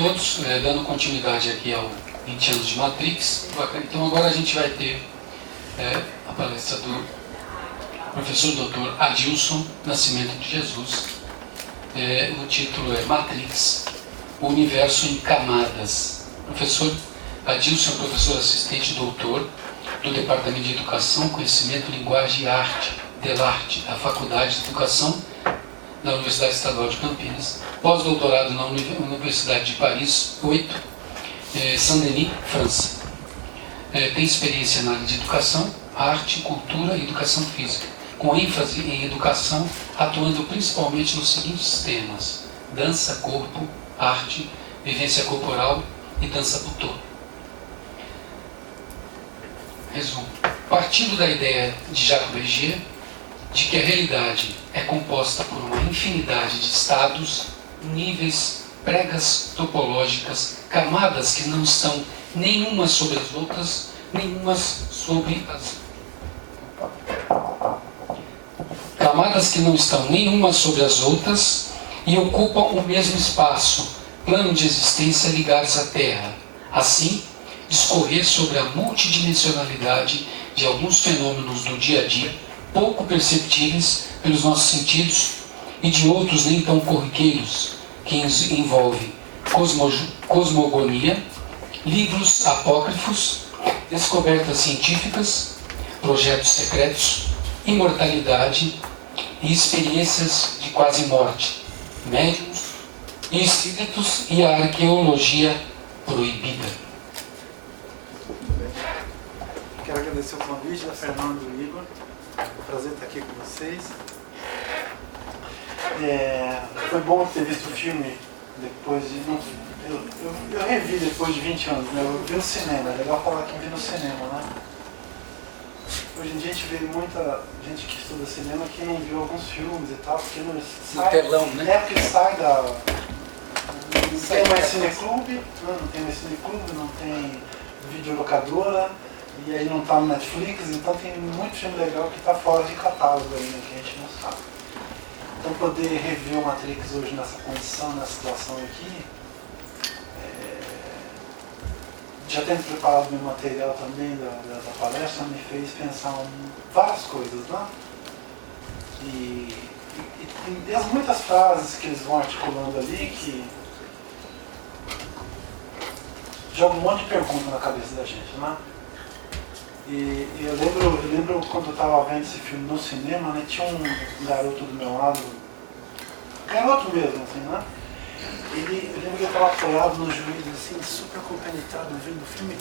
todos, dando continuidade aqui ao 20 anos de Matrix. Então agora a gente vai ter a palestra do professor Dr. Adilson Nascimento de Jesus. O título é Matrix, o universo em camadas. Professor Adilson é professor assistente doutor do Departamento de Educação, Conhecimento, Linguagem e Arte, DELARTE, da Faculdade de Educação da Universidade Estadual de Campinas, pós-doutorado na Universidade de Paris 8, Saint-Denis, França. Tem experiência na área de educação, arte, cultura e educação física, com ênfase em educação, atuando principalmente nos seguintes temas: dança, corpo, arte, vivência corporal e dança butô. Resumo. Partindo da ideia de Jacques Bergier, de que a realidade é composta por uma infinidade de estados, níveis, pregas topológicas, camadas que não estão nenhuma sobre as outras, e ocupam o mesmo espaço, plano de existência ligados à Terra. Assim, discorrer sobre a multidimensionalidade de alguns fenômenos do dia a dia, pouco perceptíveis pelos nossos sentidos, e de outros nem tão corriqueiros, que envolvem cosmogonia, livros apócrifos, descobertas científicas, projetos secretos, imortalidade e experiências de quase morte, médiuns e espíritos e a arqueologia proibida. Quero agradecer o convite da Fernando e do Igor. É um prazer estar aqui com vocês. Foi bom ter visto o filme depois de... Eu revi depois de 20 anos, né? Eu vi no cinema, é legal falar que eu vi no cinema, né? Hoje em dia a gente vê muita gente que estuda cinema que não viu alguns filmes e tal, porque não sai... No telão, né? É porque sai da... Não tem mais cineclube, não tem mais cineclube, não tem videolocadora, e aí não está no Netflix, então tem muito filme legal que está fora de catálogo ainda, que a gente não sabe. Então poder rever o Matrix hoje nessa condição, nessa situação aqui, já tendo preparado meu material também da palestra, me fez pensar em várias coisas, né? E as muitas frases que eles vão articulando ali que jogam um monte de pergunta na cabeça da gente, né? E eu lembro quando eu estava vendo esse filme no cinema, né, tinha um garoto do meu lado, garoto mesmo, assim, né? Eu lembro que ele estava apoiado nos joelhos, assim, super compenetrado, vendo o filme,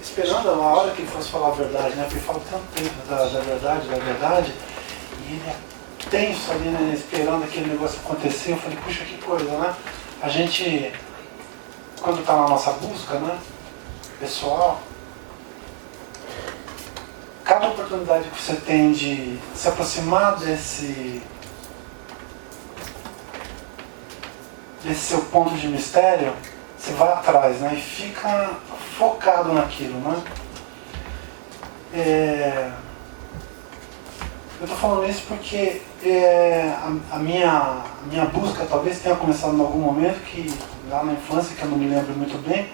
esperando a hora que ele fosse falar a verdade, né? Porque ele fala tanto tempo da verdade, e ele é tenso ali, né, esperando aquele negócio acontecer. Eu falei, puxa, que coisa, né? A gente, quando está na nossa busca, né, pessoal, cada oportunidade que você tem de se aproximar desse seu ponto de mistério, você vai atrás, né? E fica focado naquilo, né? Eu estou falando isso porque a minha busca talvez tenha começado em algum momento, que lá na infância, que eu não me lembro muito bem,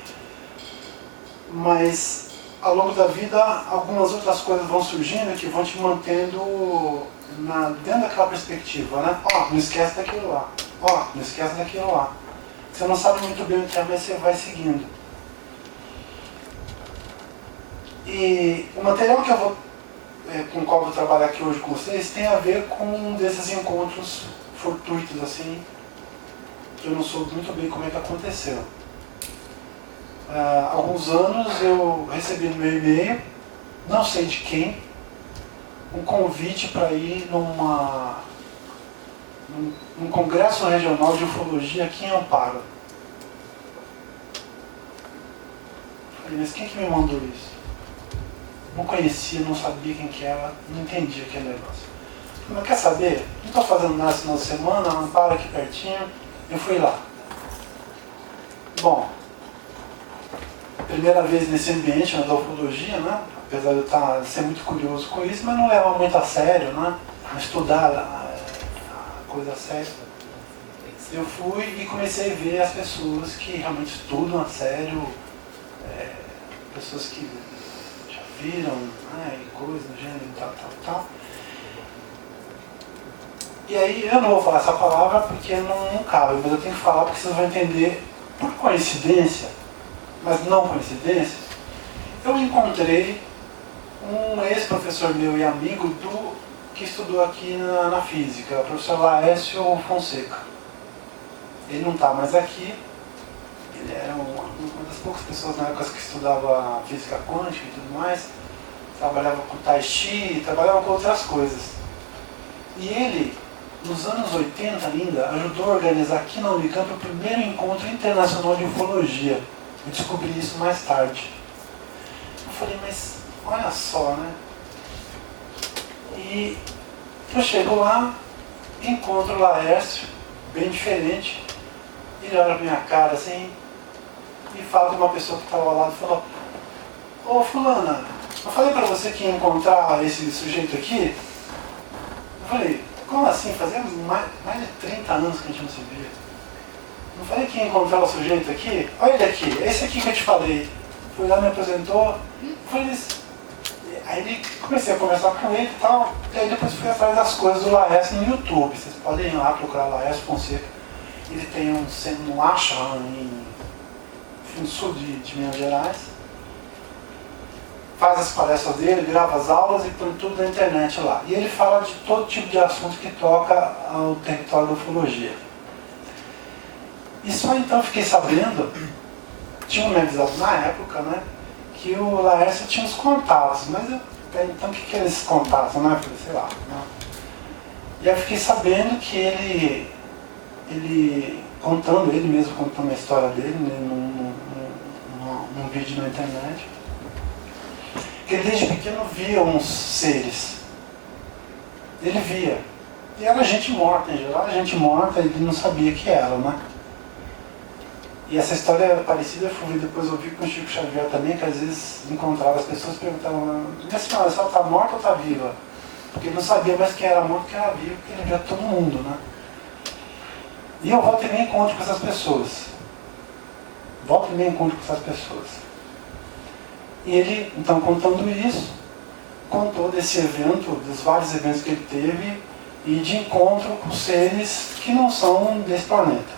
mas ao longo da vida algumas outras coisas vão surgindo que vão te mantendo dentro daquela perspectiva, né? Não esquece daquilo lá. Não esquece daquilo lá. Você não sabe muito bem o que é, mas você vai seguindo. E o material que com o qual eu vou trabalhar aqui hoje com vocês tem a ver com um desses encontros fortuitos, assim, que eu não soube muito bem como é que aconteceu. Há alguns anos eu recebi no meu e-mail, não sei de quem, um convite para ir num congresso regional de ufologia aqui em Amparo. Falei, mas quem que me mandou isso? Não conhecia, não sabia quem que era, não entendia aquele negócio. Falei, mas quer saber? Não estou fazendo nada esse final de semana, Amparo aqui pertinho, eu fui lá. Bom, primeira vez nesse ambiente da ufologia, né? Apesar de eu ser muito curioso com isso, mas não levar muito a sério, né? Estudar a coisa séria. eu fui e comecei a ver as pessoas que realmente estudam a sério, pessoas que já viram, né, e coisas do gênero e tal. E aí eu não vou falar essa palavra porque não cabe, mas eu tenho que falar porque vocês vão entender por coincidência, mas não coincidência, eu encontrei um ex-professor meu e amigo que estudou aqui na física, o professor Laércio Fonseca. Ele não está mais aqui, ele era uma das poucas pessoas na época que estudava física quântica e tudo mais, trabalhava com Tai Chi, trabalhava com outras coisas. E ele, nos anos 80 ainda, ajudou a organizar aqui na Unicamp o primeiro encontro internacional de ufologia. Eu descobri isso mais tarde. Eu falei, mas olha só, né? E eu chego lá, encontro o Laércio, bem diferente. Ele olha pra minha cara assim e fala com uma pessoa que estava ao lado e falou: ô fulana, eu falei pra você que ia encontrar esse sujeito aqui? Eu falei, como assim? Fazia mais de 30 anos que a gente não se via. Não falei que ia encontrar o sujeito aqui? Olha ele aqui, é esse aqui que eu te falei. Foi lá, me apresentou. Aí ele comecei a conversar com ele e tal. E aí depois fui atrás das coisas do Laércio no YouTube. Vocês podem ir lá procurar Laércio Fonseca. Ele tem um ashram no sul de Minas Gerais. Faz as palestras dele, grava as aulas e põe tudo na internet lá. E ele fala de todo tipo de assunto que toca ao território da ufologia. E só então fiquei sabendo, tinha me avisado na época, né, que o Laércio tinha uns contatos, mas então o que eram esses contatos, né? Eu falei, sei lá. Né? E aí eu fiquei sabendo que ele mesmo contando a história dele, né, num vídeo na internet, que ele desde pequeno via uns seres. Ele via. E era gente morta, em geral, gente morta, ele não sabia que era, né? E essa história é parecida, eu fui depois ouvir com o Chico Xavier também, que às vezes encontrava as pessoas e perguntavam, minha senhora, a senhora está morta ou está viva? Porque ele não sabia mais quem era morto e quem era vivo, porque ele via todo mundo, né? E eu volto e me encontro com essas pessoas. Volto e me encontro com essas pessoas. E ele, então, contando isso, contou desse evento, dos vários eventos que ele teve, e de encontro com seres que não são desse planeta.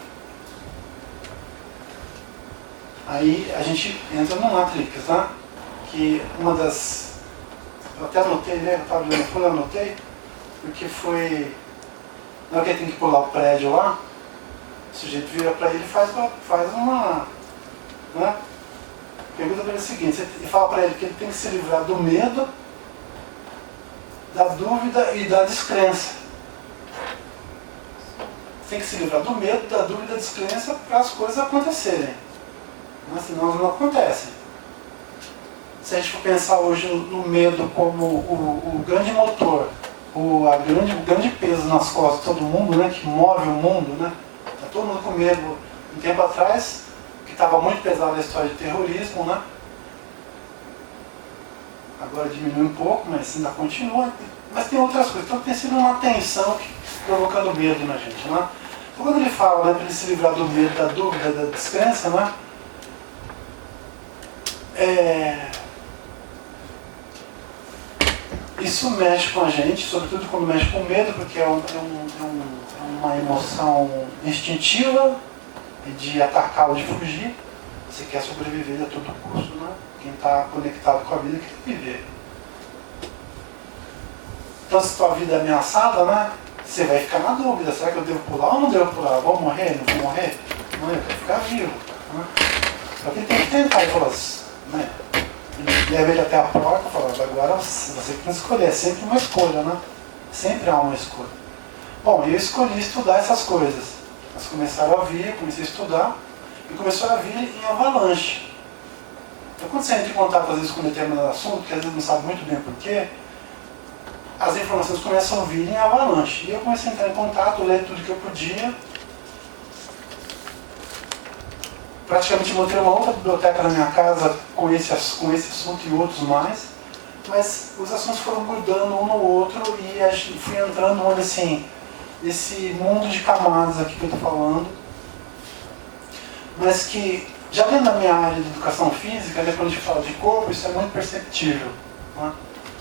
Aí a gente entra no Matrix, né? Que uma das... Eu até anotei, né? Eu estava olhando folha, eu anotei, porque foi... Na hora que ele tem que pular o prédio lá, o sujeito vira para ele e faz uma... Né? Pergunta para ele o seguinte, ele fala para ele que ele tem que se livrar do medo, da dúvida e da descrença. Tem que se livrar do medo, da dúvida e da descrença para as coisas acontecerem. Mas senão elas não acontecem. Se a gente for pensar hoje no medo como o grande motor, o grande peso nas costas de todo mundo, né, que move o mundo, né? Tá todo mundo com medo. Um tempo atrás, que estava muito pesado a história de terrorismo, né? Agora diminui um pouco, mas ainda continua. Mas tem outras coisas. Então tem sido uma tensão provocando medo na gente, né? Então quando ele fala, né, para ele se livrar do medo, da dúvida, da descrença, né? Isso mexe com a gente, sobretudo quando mexe com medo, porque é uma emoção instintiva de atacar ou de fugir. Você quer sobreviver a todo custo, né? Quem está conectado com a vida quer viver. Então, se a tua vida é ameaçada, né? Você vai ficar na dúvida, será que eu devo pular ou não devo pular? Vou morrer? Não vou morrer? Não, eu quero ficar vivo. Né? Só que ele tem que tentar, ele falou assim, né? Ele leva ele até a porta e fala, agora você tem que escolher, é sempre uma escolha, né? Sempre há uma escolha. Bom, eu escolhi estudar essas coisas. Elas começaram a vir, eu comecei a estudar, e começou a vir em avalanche. Então quando você entra em contato às vezes com um determinado assunto, que às vezes não sabe muito bem porquê, as informações começam a vir em avalanche. E eu comecei a entrar em contato, ler tudo que eu podia. Praticamente montei uma outra biblioteca na minha casa com esse assunto e outros mais, mas os assuntos foram grudando um no outro e fui entrando, onde assim, esse mundo de camadas aqui que eu estou falando, mas que já dentro da minha área de educação física, quando a gente fala de corpo, isso é muito perceptível. Né?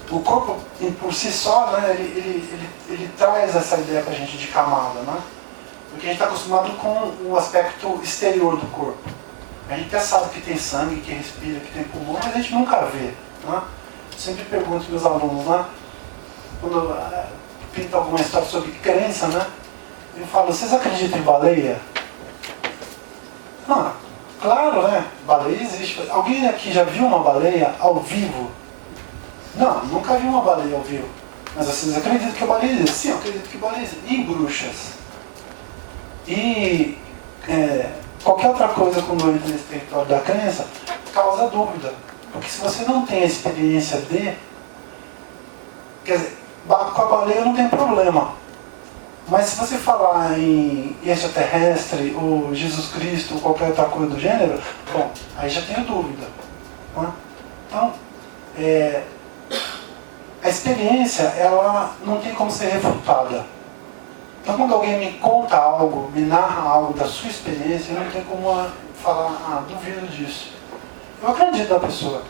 O corpo, por si só, né, ele traz essa ideia para a gente de camada, né? Porque a gente está acostumado com o aspecto exterior do corpo. A gente até sabe que tem sangue, que respira, que tem pulmão, mas a gente nunca vê. Né? Sempre pergunto para os meus alunos, né? Quando pinta alguma história sobre crença, né? Eu falo, vocês acreditam em baleia? Ah, claro, né? Baleia existe. Alguém aqui já viu uma baleia ao vivo? Não, nunca vi uma baleia ao vivo. Mas vocês acreditam que a baleia existe? Sim, eu acredito que baleia existe. E em bruxas? E qualquer outra coisa quando entra nesse território da crença causa dúvida. Porque se você não tem a experiência de... Quer dizer, com a baleia não tem problema. Mas se você falar em extraterrestre, ou Jesus Cristo, ou qualquer outra coisa do gênero, bom, aí já tenho dúvida. Né? Então, a experiência, ela não tem como ser refutada. Então, quando alguém me conta algo, me narra algo da sua experiência, eu não tenho como falar, duvido disso. Eu acredito na pessoa.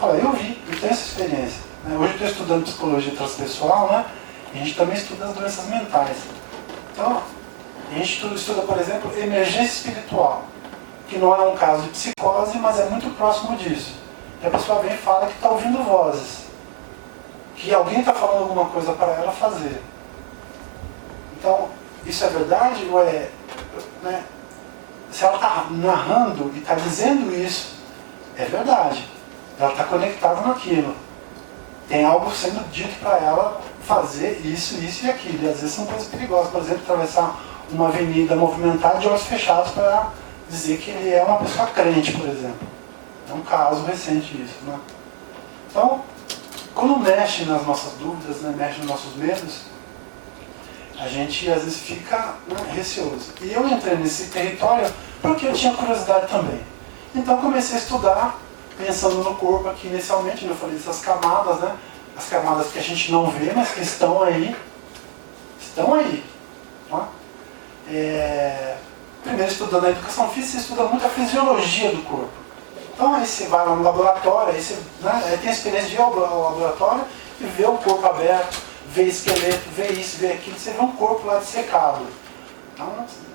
Fala, eu vi, eu tenho essa experiência. Hoje eu estou estudando psicologia transpessoal, né? E a gente também estuda as doenças mentais. Então, a gente estuda, por exemplo, emergência espiritual, que não é um caso de psicose, mas é muito próximo disso. E a pessoa vem e fala que está ouvindo vozes, que alguém está falando alguma coisa para ela fazer. Então, isso é verdade ou é... Né? Se ela está narrando e está dizendo isso, é verdade. Ela está conectada naquilo. Tem algo sendo dito para ela fazer isso, isso e aquilo. E às vezes são coisas perigosas. Por exemplo, atravessar uma avenida movimentada de olhos fechados para dizer que ele é uma pessoa crente, por exemplo. É um caso recente isso. Né? Então, quando mexe nas nossas dúvidas, né, mexe nos nossos medos, a gente às vezes fica, né, receoso. E eu entrei nesse território porque eu tinha curiosidade também. Então comecei a estudar, pensando no corpo aqui inicialmente, eu falei dessas camadas, né? As camadas que a gente não vê, mas que estão aí. Estão aí. Tá? Primeiro, estudando a educação física, você estuda muito a fisiologia do corpo. Então aí você vai lá no laboratório, aí você, né, tem a experiência de ir ao laboratório e ver o corpo aberto, ver esqueleto, ver isso, ver aquilo, você vê um corpo lá dissecado. Então,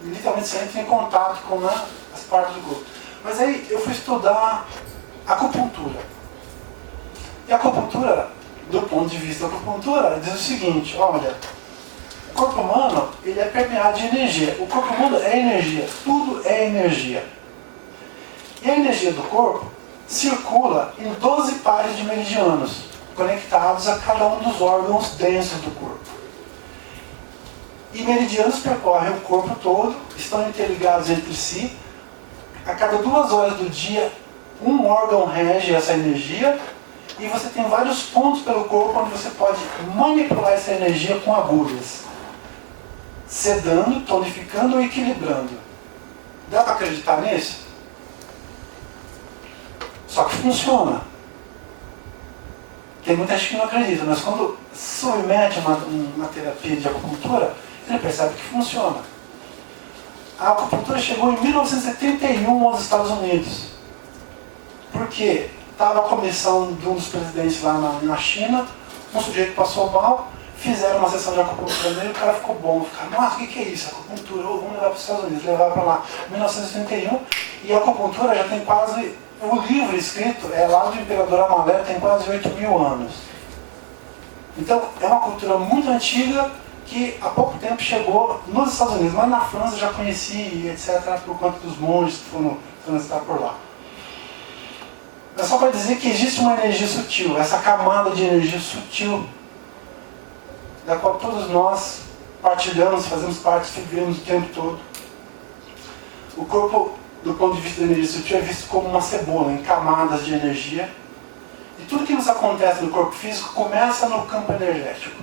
literalmente você entra em contato com, né, as partes do corpo. Mas aí eu fui estudar acupuntura. E a acupuntura, do ponto de vista da acupuntura, diz o seguinte, olha, o corpo humano, ele é permeado de energia. O corpo humano é energia, tudo é energia. E a energia do corpo circula em 12 pares de meridianos, conectados a cada um dos órgãos densos do corpo. E meridianos percorrem o corpo todo, estão interligados entre si. A cada 2 horas do dia, um órgão rege essa energia e você tem vários pontos pelo corpo onde você pode manipular essa energia com agulhas, sedando, tonificando ou equilibrando. Dá para acreditar nisso? Só que funciona. Tem muita gente que não acredita, mas quando submete uma terapia de acupuntura, ele percebe que funciona. A acupuntura chegou em 1971 aos Estados Unidos. Porque estava a comissão de um dos presidentes lá na China, um sujeito passou mal, fizeram uma sessão de acupuntura nele, o cara ficou bom. Ficaram, nossa, o que é isso? Acupuntura, vamos levar para os Estados Unidos. Levaram para lá em 1971 e a acupuntura já tem quase... O livro escrito é lá do Imperador Amalé, tem quase 8.000 anos. Então, é uma cultura muito antiga que há pouco tempo chegou nos Estados Unidos, mas na França já conheci, etc., por conta dos monges que foram transitar por lá. É só para dizer que existe uma energia sutil, essa camada de energia sutil, da qual todos nós partilhamos, fazemos parte, vivemos o tempo todo. O corpo, do ponto de vista da energia sutil, é visto como uma cebola, em camadas de energia. E tudo que nos acontece no corpo físico começa no campo energético.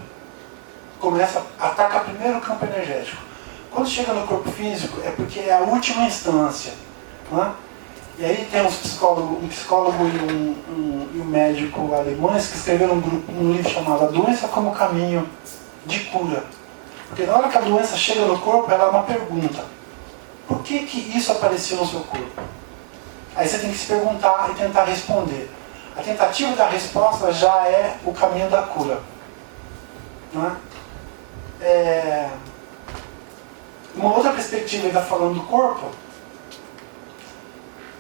Ataca primeiro o campo energético. Quando chega no corpo físico, é porque é a última instância. Né? E aí tem um psicólogo e um médico alemães que escreveram um livro chamado A Doença como Caminho de Cura. Porque na hora que a doença chega no corpo, ela é uma pergunta. Por que isso apareceu no seu corpo? Aí você tem que se perguntar e tentar responder. A tentativa da resposta já é o caminho da cura. Não é? Uma outra perspectiva, ainda falando do corpo,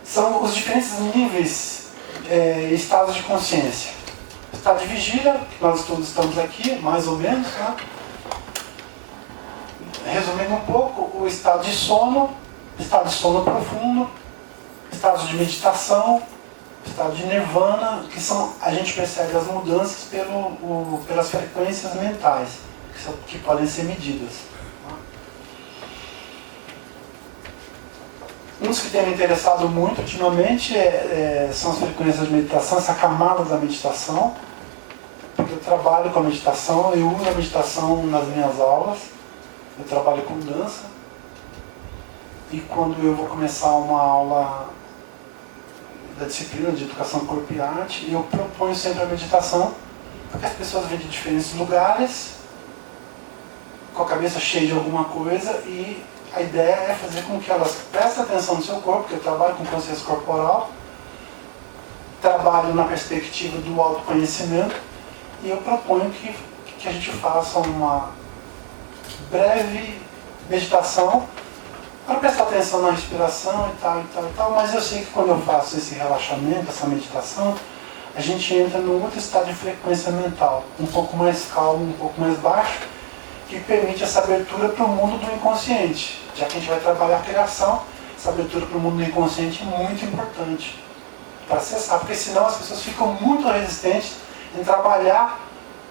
são os diferentes níveis e estados de consciência. Estado de vigília, que nós todos estamos aqui, mais ou menos, né? Resumindo um pouco, o estado de sono profundo, estado de meditação, estado de nirvana, que são, a gente percebe as mudanças pelas frequências mentais, que podem ser medidas. Um dos que tem me interessado muito ultimamente são as frequências de meditação, essa camada da meditação, porque eu trabalho com a meditação, eu uso a meditação nas minhas aulas, eu trabalho com dança, e quando eu vou começar uma aula da disciplina de educação corpo e arte, eu proponho sempre a meditação, porque as pessoas vêm de diferentes lugares, com a cabeça cheia de alguma coisa, e a ideia é fazer com que elas prestem atenção no seu corpo, porque eu trabalho com consciência corporal, trabalho na perspectiva do autoconhecimento, e eu proponho que a gente faça uma breve meditação para prestar atenção na respiração e tal, mas eu sei que quando eu faço esse relaxamento, essa meditação, a gente entra num outro estado de frequência mental, um pouco mais calmo, um pouco mais baixo, que permite essa abertura para o mundo do inconsciente. Já que a gente vai trabalhar a criação, essa abertura para o mundo do inconsciente é muito importante para acessar, porque senão as pessoas ficam muito resistentes em trabalhar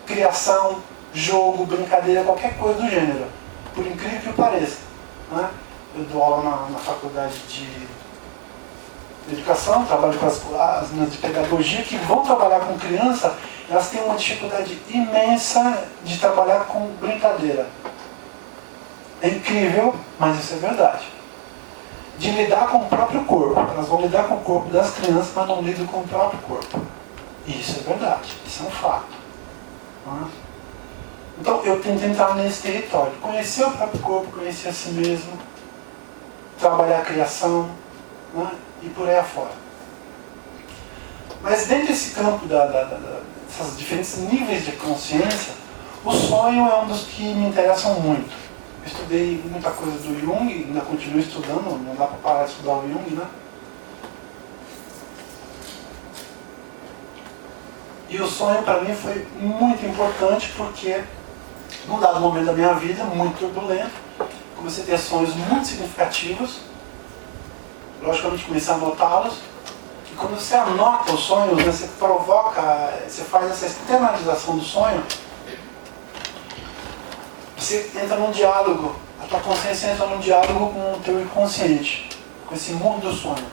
criação, jogo, brincadeira, qualquer coisa do gênero, por incrível que pareça. Né? Eu dou aula na faculdade de educação, trabalho com as meninas de pedagogia que vão trabalhar com criança, elas têm uma dificuldade imensa de trabalhar com brincadeira. É incrível, mas isso é verdade. De lidar com o próprio corpo. Elas vão lidar com o corpo das crianças, mas não lidam com o próprio corpo. E isso é verdade, isso é um fato. Então eu tento entrar nesse território, conhecer o próprio corpo, conhecer a si mesmo, trabalhar a criação, né? E por aí afora. Mas dentro desse campo desses diferentes níveis de consciência, o sonho é um dos que me interessam muito. Eu estudei muita coisa do Jung, ainda continuo estudando, não dá para parar de estudar o Jung, né? E o sonho para mim foi muito importante porque, num dado momento da minha vida, muito turbulento, comecei a ter sonhos muito significativos. Logicamente comecei a anotá-los. E quando você anota os sonhos, né, você provoca, você faz essa externalização do sonho, você entra num diálogo, a tua consciência entra num diálogo com o teu inconsciente, com esse mundo do sonho.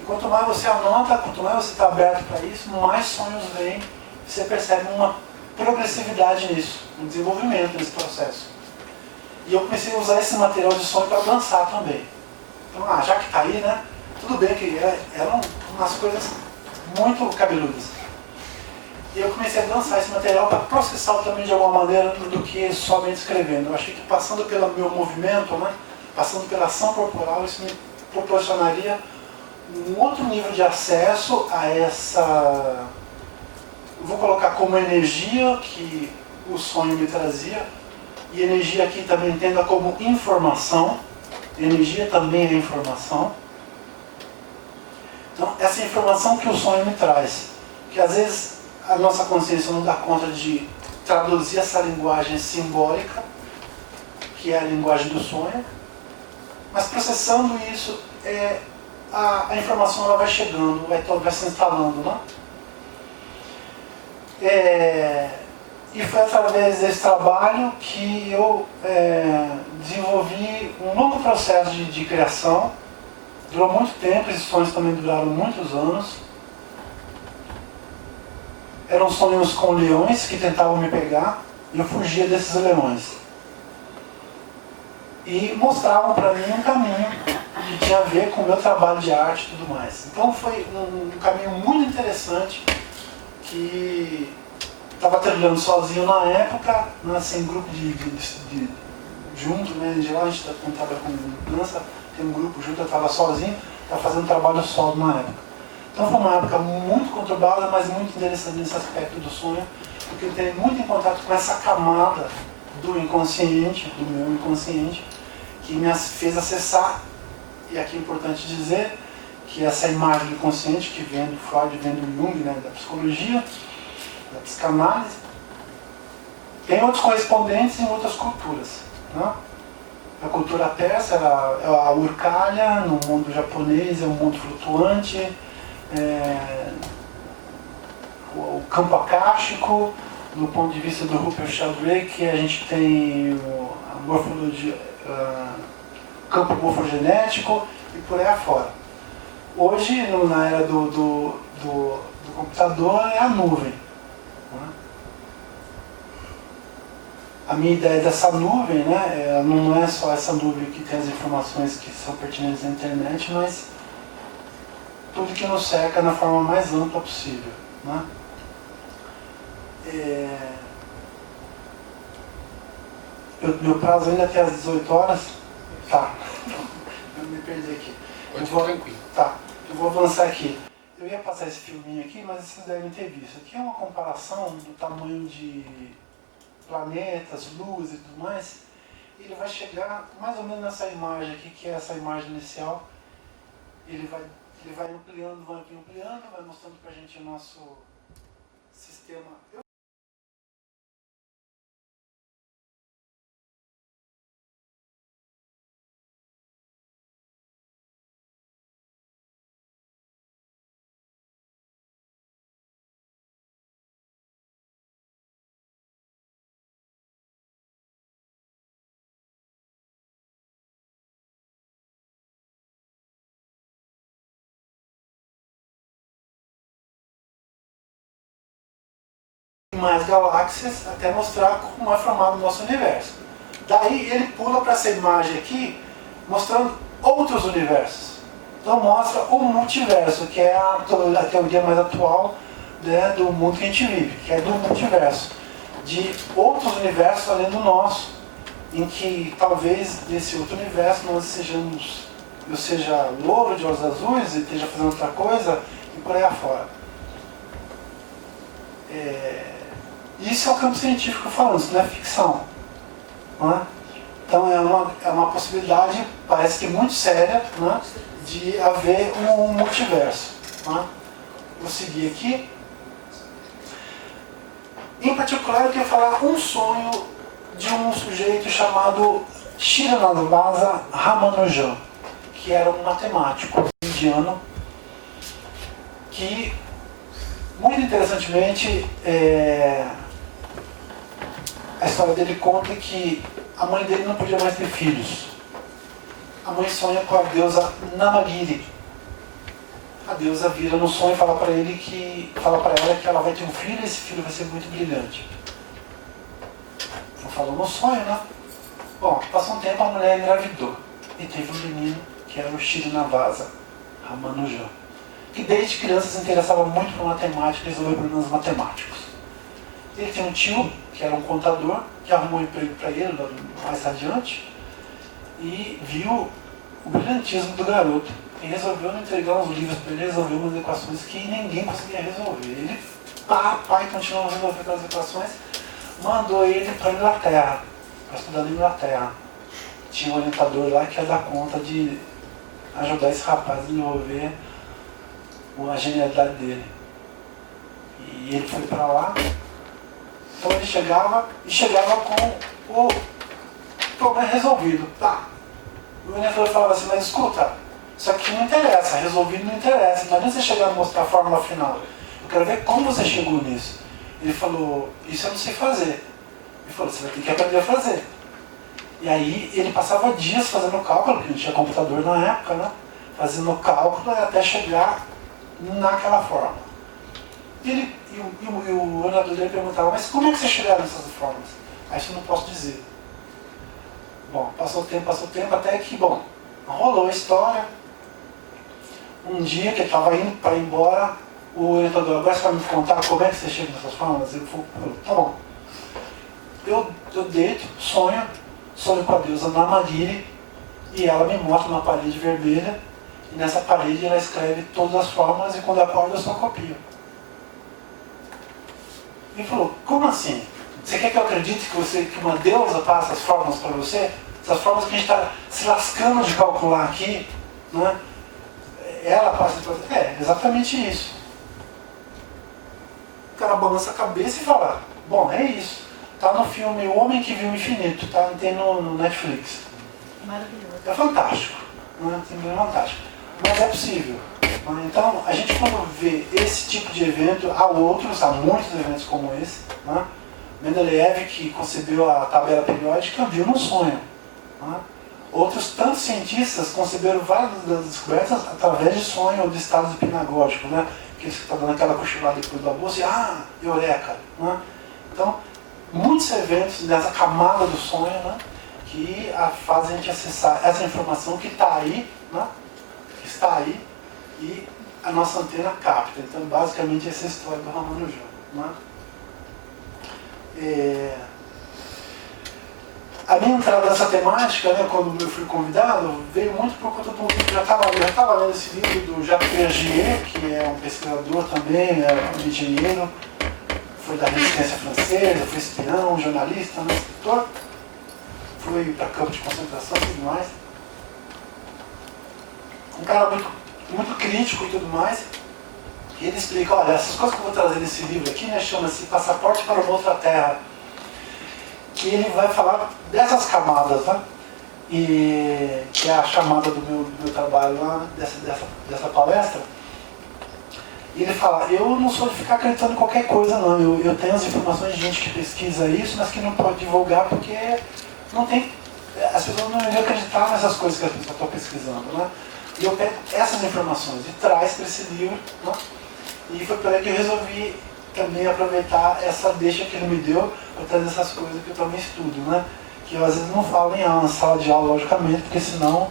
E quanto mais você anota, quanto mais você está aberto para isso, mais sonhos vêm, você percebe uma progressividade nisso, um desenvolvimento nesse processo. E eu comecei a usar esse material de sonho para dançar também. Então, já que está aí, né? Tudo bem que eram umas coisas muito cabeludas. E eu comecei a dançar esse material para processá-lo também de alguma maneira do que somente escrevendo. Eu achei que passando pelo meu movimento, né? Passando pela ação corporal, isso me proporcionaria um outro nível de acesso a essa... Vou colocar como energia que o sonho me trazia. E energia aqui também entenda como informação. Energia também é informação. Então, essa informação que o sonho me traz, que às vezes a nossa consciência não dá conta de traduzir essa linguagem simbólica, que é a linguagem do sonho, mas processando isso, a informação ela vai chegando, vai se instalando, né? E foi através desse trabalho que eu desenvolvi um longo processo de criação. Durou muito tempo, esses sonhos também duraram muitos anos. Eram sonhos com leões que tentavam me pegar e eu fugia desses leões. E mostravam para mim um caminho que tinha a ver com o meu trabalho de arte e tudo mais. Então foi um caminho muito interessante que estava treinando sozinho na época, né, sem grupo junto, né? Em geral a gente quando trabalha com dança, tem um grupo junto, eu estava sozinho, estava fazendo trabalho solo na época. Então foi uma época muito conturbada, mas muito interessante nesse aspecto do sonho, porque eu tenho muito em contato com essa camada do inconsciente, do meu inconsciente, que me fez acessar, e aqui é importante dizer, que essa imagem do inconsciente, que vem do Freud, vem do Jung, né, da psicologia, da psicanálise, tem outros correspondentes em outras culturas. Né? A cultura persa é a urkalya, no mundo japonês é um mundo flutuante, o campo akáshico, do ponto de vista do Rupert Sheldrake, a gente tem a morfologia, campo morfogenético e por aí afora. Hoje, na era do computador, é a nuvem. Né? A minha ideia dessa nuvem, né, não é só essa nuvem que tem as informações que são pertinentes à internet, mas tudo que nos cerca na forma mais ampla possível. Né? Meu prazo ainda até às 18 horas? Tá. Eu me perdi aqui. Tranquilo. Tá. Eu vou avançar aqui. Eu ia passar esse filminho aqui, mas vocês devem ter visto. Aqui é uma comparação do tamanho de planetas, luz e tudo mais. E ele vai chegar mais ou menos nessa imagem aqui, que é essa imagem inicial. Ele vai ampliando, vai mostrando pra gente o nosso sistema. Mais galáxias até mostrar como é formado o nosso universo. Daí ele pula para essa imagem aqui, mostrando outros universos. Então mostra o multiverso, que é a teoria mais atual, né, do mundo que a gente vive, que é do multiverso. De outros universos além do nosso, em que talvez desse outro universo eu seja louro de olhos azuis e esteja fazendo outra coisa e por aí afora. Isso é o campo científico falando, isso não é ficção. Não é? Então é uma possibilidade, parece que muito séria, né, de haver um multiverso. Não é? Vou seguir aqui. Em particular, eu queria falar um sonho de um sujeito chamado Srinivasa Ramanujan, que era um matemático indiano, que, muito interessantemente, a história dele conta que a mãe dele não podia mais ter filhos. A mãe sonha com a deusa Namagiri. A deusa vira no sonho e fala para ela que ela vai ter um filho e esse filho vai ser muito brilhante. Então falou no sonho, né? Bom, passou um tempo, a mulher engravidou e teve um menino que era o Srinivasa Ramanujan, que desde criança se interessava muito por matemática e resolveu problemas matemáticos. Ele tinha um tio, que era um contador, que arrumou um emprego para ele mais adiante e viu o brilhantismo do garoto e resolveu entregar uns livros para ele, resolveu umas equações que ninguém conseguia resolver. Ele, pai, continuou resolvendo aquelas equações, mandou ele para a Inglaterra, para estudar na Inglaterra. Tinha um orientador lá que ia dar conta de ajudar esse rapaz a desenvolver a genialidade dele. E ele foi para lá. Então ele chegava com o problema resolvido. Tá. O orientador falava assim, mas escuta, isso aqui não interessa, resolvido não interessa. Imagina você chegar a mostrar a fórmula final. Eu quero ver como você chegou nisso. Ele falou, isso eu não sei fazer. Ele falou, você vai ter que aprender a fazer. E aí ele passava dias fazendo cálculo, porque não tinha computador na época, né? Fazendo cálculo até chegar naquela fórmula. E o orientador dele perguntava, mas como é que você chegaram nessas fórmulas? Aí isso eu não posso dizer. Bom, passou o tempo, até que, rolou a história. Um dia que ele estava indo para ir embora, o orientador, agora você vai me contar como é que você chega nessas formas? Eu falo, tá bom. Eu deito, sonho com a deusa Namariri, e ela me mostra uma parede vermelha, e nessa parede ela escreve todas as fórmulas, e quando eu acordo eu só copio. Ele falou, como assim? Você quer que eu acredite que uma deusa passa as fórmulas para você? Essas fórmulas que a gente está se lascando de calcular aqui, né? Ela passa para você. É, exatamente isso. O cara balança a cabeça e fala, bom, é isso. Tá no filme O Homem que Viu o Infinito, tá? Tem no Netflix. Maravilhoso. É fantástico, né? É fantástico. Mas é possível. Então, a gente quando vê esse tipo de evento, há outros, há muitos eventos como esse, né? Mendeleev, que concebeu a tabela periódica, viu no sonho. Né? Outros tantos cientistas conceberam várias das descobertas através de sonho ou de estados hipnagógicos, né? Que você está dando aquela cochilada depois do almoço e eureka! Né? Então, muitos eventos nessa camada do sonho, né? Que fazem a gente acessar essa informação que está aí, né? Que está aí, e a nossa antena capta. Então, basicamente, essa é a história do Ramanujan. Né? A minha entrada nessa temática, né, quando eu fui convidado, veio muito por conta do livro. Eu já estava lendo esse livro do Jacques Piaget, que é um pesquisador também, é um engenheiro, foi da resistência francesa, foi espião, jornalista, né, escritor, foi para campo de concentração e tudo mais. Um cara muito crítico e tudo mais. E ele explica, olha, essas coisas que eu vou trazer nesse livro aqui, né, chama-se Passaporte para uma Outra Terra. Que ele vai falar dessas camadas, né? E que é a chamada do meu trabalho lá, dessa palestra. E ele fala, eu não sou de ficar acreditando em qualquer coisa não, eu tenho as informações de gente que pesquisa isso, mas que não pode divulgar porque não tem, as pessoas não vão acreditar nessas coisas que as pessoas estão pesquisando, né? E eu pego essas informações e traz para esse livro, né? E foi por aí que eu resolvi também aproveitar essa deixa que ele me deu para trazer essas coisas que eu também estudo, né? Que eu às vezes não falo em aula, sala de aula, logicamente, porque senão,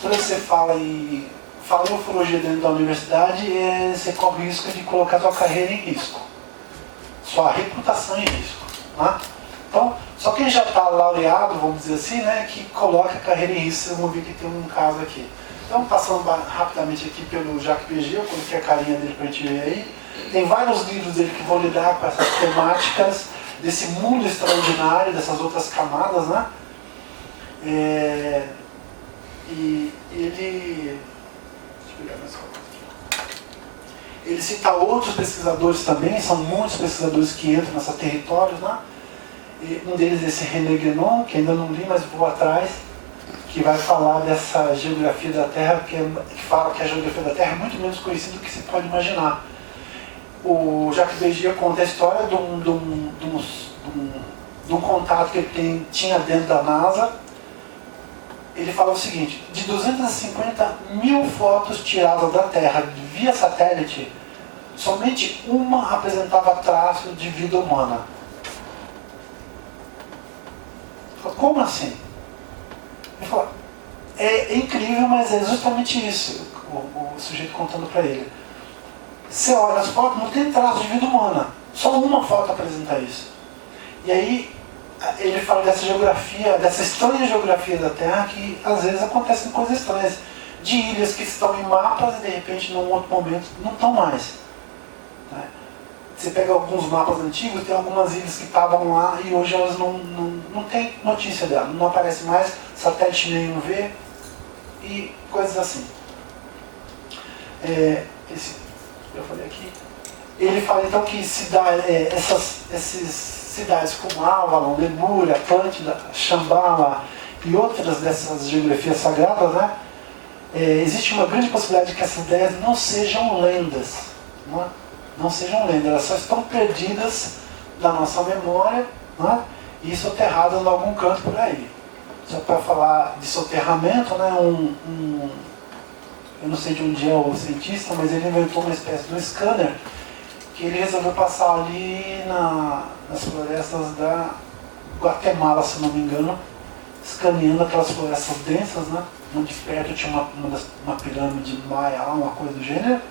quando você fala em ufologia dentro da universidade, você corre o risco de colocar sua carreira em risco, sua reputação em risco, né? Então, só quem já está laureado, vamos dizer assim, né, que coloca a carreira em risco. Vocês vão ver que tem um caso aqui. Então, passando rapidamente aqui pelo Jacques Piaget, eu coloquei a carinha dele para a gente ver aí. Tem vários livros dele que vão lidar com essas temáticas desse mundo extraordinário, dessas outras camadas, né? E ele... Deixa eu pegar mais coisas aqui. Ele cita outros pesquisadores também, são muitos pesquisadores que entram nessa territórios, né? E um deles é esse René Guénon, que ainda não li, mas vou atrás, que vai falar dessa geografia da Terra, que fala que a geografia da Terra é muito menos conhecida do que se pode imaginar. O Jacques Piaget conta a história de um contato que ele tinha dentro da NASA. Ele fala o seguinte, de 250 mil fotos tiradas da Terra via satélite, somente uma apresentava traço de vida humana. Como assim? Ele fala, é incrível, mas é justamente isso, o sujeito contando para ele. Você olha as fotos, não tem traço de vida humana. Só uma foto apresenta isso. E aí, ele fala dessa geografia, dessa estranha geografia da Terra, que às vezes acontecem coisas estranhas. De ilhas que estão em mapas e de repente, num outro momento, não estão mais. Né? Você pega alguns mapas antigos, tem algumas ilhas que estavam lá e hoje elas não tem notícia dela. Não aparece mais, satélite nenhum vê e coisas assim. Eu falei aqui. Ele fala então que essas cidades como Avalon, Lemúria, Atlântida, Shambhala e outras dessas geografias sagradas, né? Existe uma grande possibilidade de que essas ideias não sejam lendas. Não sejam lendas, elas só estão perdidas da nossa memória, né? E soterradas em algum canto por aí. Só para falar de soterramento, né? Eu não sei de onde é o cientista, mas ele inventou uma espécie de um scanner que ele resolveu passar ali nas florestas da Guatemala, se não me engano, escaneando aquelas florestas densas, né? Onde perto tinha uma pirâmide maia, uma coisa do gênero.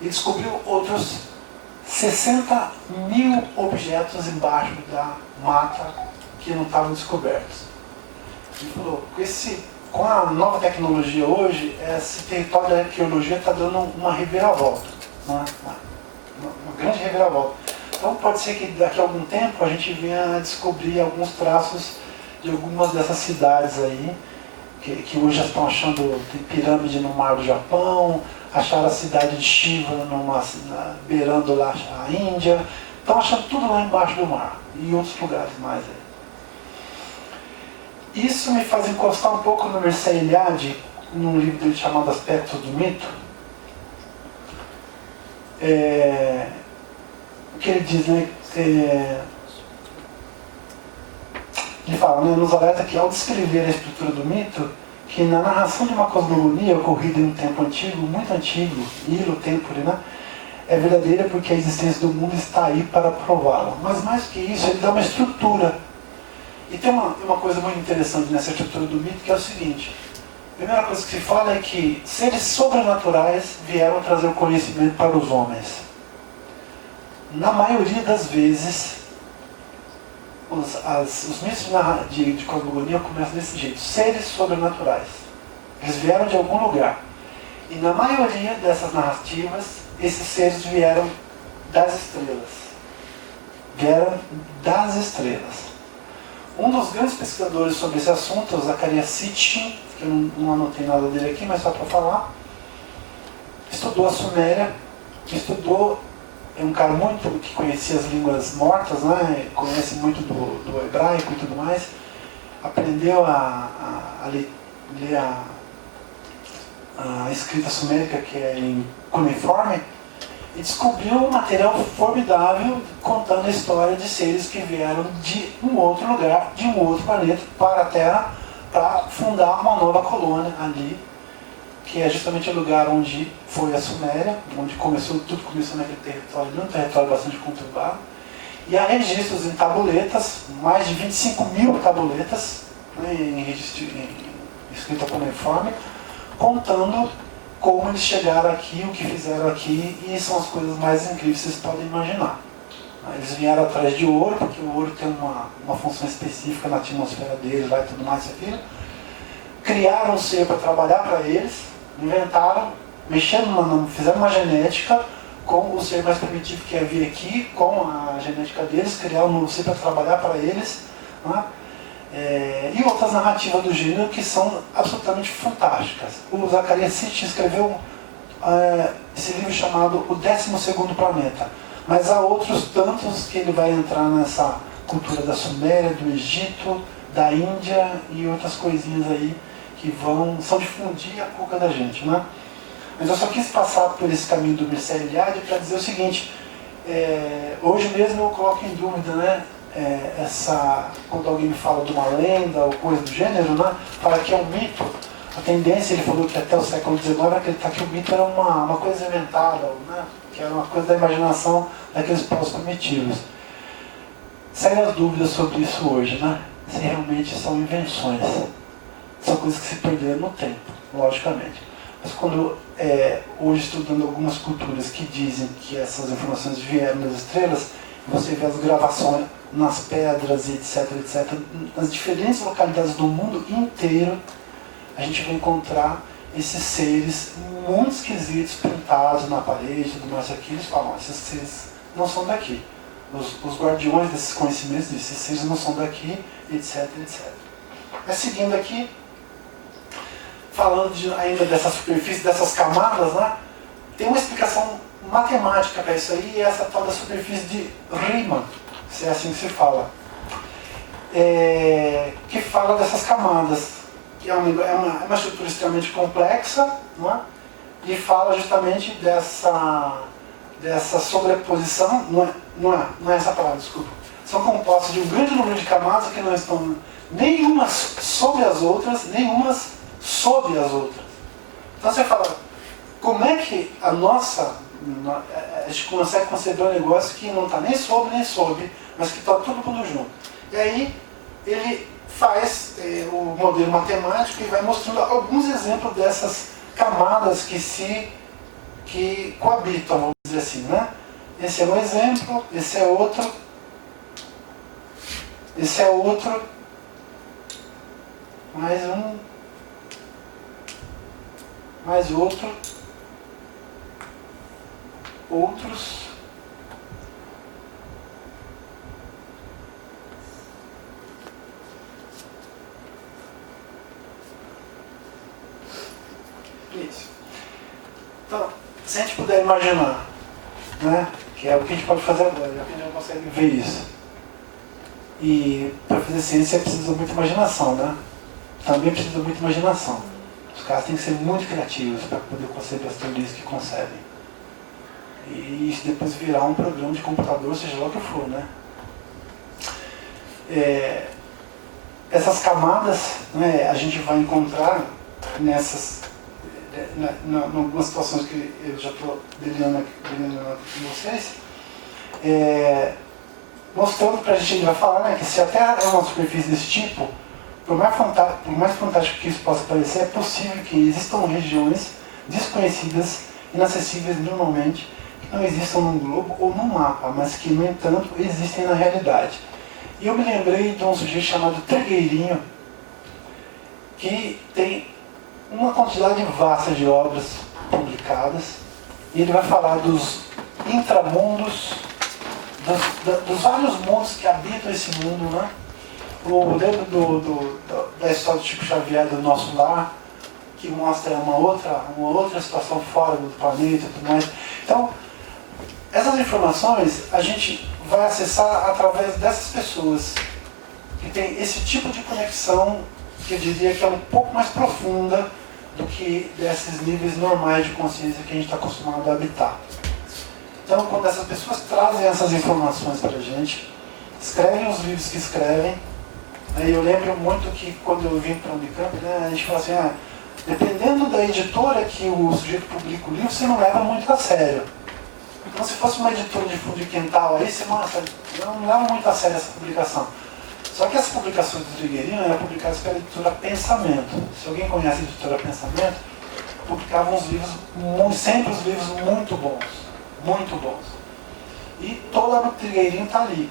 e descobriu outros 60 mil objetos embaixo da mata que não estavam descobertos. Ele falou, com a nova tecnologia hoje, esse território da arqueologia está dando uma reviravolta, uma grande reviravolta. Então pode ser que daqui a algum tempo a gente venha a descobrir alguns traços de algumas dessas cidades aí, que hoje já estão achando, tem pirâmide no mar do Japão, acharam a cidade de Shiva beirando lá a Índia, estão achando tudo lá embaixo do mar e em outros lugares mais aí. Isso me faz encostar um pouco no Mircea Eliade, num livro dele chamado Aspectos do Mito, que ele diz, né, ele fala, né, nos alerta que ao descrever a estrutura do mito, que na narração de uma cosmogonia ocorrida em um tempo antigo, muito antigo, Ilo Tempore, né, é verdadeira porque a existência do mundo está aí para prová-la. Mas mais que isso, ele dá uma estrutura. E tem uma coisa muito interessante nessa estrutura do mito, que é o seguinte. A primeira coisa que se fala é que seres sobrenaturais vieram trazer o conhecimento para os homens. Na maioria das vezes, os mitos de cosmogonia começam desse jeito. Seres sobrenaturais. Eles vieram de algum lugar. E na maioria dessas narrativas, esses seres vieram das estrelas. Vieram das estrelas. Um dos grandes pesquisadores sobre esse assunto é o Zecharia Sitchin, que eu não anotei nada dele aqui, mas só para falar. Estudou a Suméria, é um cara que conhecia as línguas mortas, né? Conhece muito do hebraico e tudo mais. Aprendeu a ler a escrita sumérica, que é em cuneiforme, e descobriu um material formidável contando a história de seres que vieram de um outro lugar, de um outro planeta, para a Terra, para fundar uma nova colônia ali, que é justamente o lugar onde foi a Suméria, onde tudo começou naquele território, num território bastante conturbado. E há registros em tabuletas, mais de 25 mil tabuletas, né, em escrita cuneiforme, contando como eles chegaram aqui, o que fizeram aqui, e são as coisas mais incríveis que vocês podem imaginar. Eles vieram atrás de ouro, porque o ouro tem uma função específica na atmosfera deles, lá e tudo mais, isso aqui. Criaram um ser para trabalhar para eles, inventaram, fizeram uma genética com o ser mais primitivo que havia aqui, com a genética deles, criaram um ser para trabalhar para eles, né? E outras narrativas do gênero que são absolutamente fantásticas. O Zecharia Sitchin escreveu esse livro chamado O 12º Planeta, mas há outros tantos que ele vai entrar nessa cultura da Suméria, do Egito, da Índia e outras coisinhas aí que são difundir a cuca da gente, né? Mas eu só quis passar por esse caminho do Mircea Eliade para dizer o seguinte, hoje mesmo eu coloco em dúvida, né, quando alguém me fala de uma lenda ou coisa do gênero, né, fala que é um mito, a tendência, ele falou que até o século XIX acreditar que o mito era uma coisa inventada, né, que era uma coisa da imaginação daqueles povos primitivos. Sérias dúvidas sobre isso hoje, né, se realmente são invenções. São coisas que se perderam no tempo, logicamente. Mas quando, hoje estudando algumas culturas que dizem que essas informações vieram das estrelas, você vê as gravações nas pedras, etc, etc, nas diferentes localidades do mundo inteiro, a gente vai encontrar esses seres muito esquisitos, pintados na parede, tudo mais aqui. Eles falam, esses seres não são daqui. Os guardiões desses conhecimentos, esses seres não são daqui, etc, etc. Mas seguindo aqui, falando ainda dessa superfície, dessas camadas, né, tem uma explicação matemática para isso aí, e essa tal da superfície de Riemann, se é assim que se fala, que fala dessas camadas, que é uma estrutura extremamente complexa, não é? E fala justamente dessa sobreposição, não é essa palavra, desculpa, são compostas de um grande número de camadas que não estão nenhumas sobre as outras, nenhumas sob as outras. Então você fala, como é que a gente consegue conceber um negócio que não está nem sob, mas que está tudo junto. E aí ele faz o modelo matemático e vai mostrando alguns exemplos dessas camadas que se que coabitam, vamos dizer assim, né? Esse é um exemplo, esse é outro, esse é outro, mais um, mais outro, outros, isso. Então, se a gente puder imaginar, né, que é o que a gente pode fazer agora, já que a gente não consegue ver isso. E para fazer ciência precisa muita imaginação, né? Também precisa muita imaginação. Os caras têm que ser muito criativos para poder conceber as teorias que concebem. E isso depois virar um programa de computador, seja lá o que for, né? Essas camadas, né, a gente vai encontrar nessas, em algumas situações que eu já estou delineando aqui com vocês, mostrando para a gente, ele vai falar, né, que se a Terra é uma superfície desse tipo, por mais fantástico que isso possa parecer, é possível que existam regiões desconhecidas, inacessíveis normalmente, que não existam no globo ou no mapa, mas que, no entanto, existem na realidade. E eu me lembrei de um sujeito chamado Trigueirinho, que tem uma quantidade vasta de obras publicadas, e ele vai falar dos intramundos, dos vários mundos que habitam esse mundo, né? Eu lembro da história do Chico Xavier do Nosso Lar, que mostra uma outra situação fora do planeta e tudo mais. Então, essas informações a gente vai acessar através dessas pessoas que têm esse tipo de conexão, que eu diria que é um pouco mais profunda do que desses níveis normais de consciência que a gente está acostumado a habitar. Então, quando essas pessoas trazem essas informações para a gente, escrevem os livros que escrevem, eu lembro muito que quando eu vim para o Unicamp, né, a gente fala assim, dependendo da editora que o sujeito publica o livro, você não leva muito a sério. Então, se fosse uma editora de fundo de quintal, aí você não leva muito a sério essa publicação. Só que as publicações do Trigueirinho eram publicadas pela editora Pensamento. Se alguém conhece a editora Pensamento, publicavam os livros, sempre os livros muito bons. Muito bons. E todo o Trigueirinho está ali.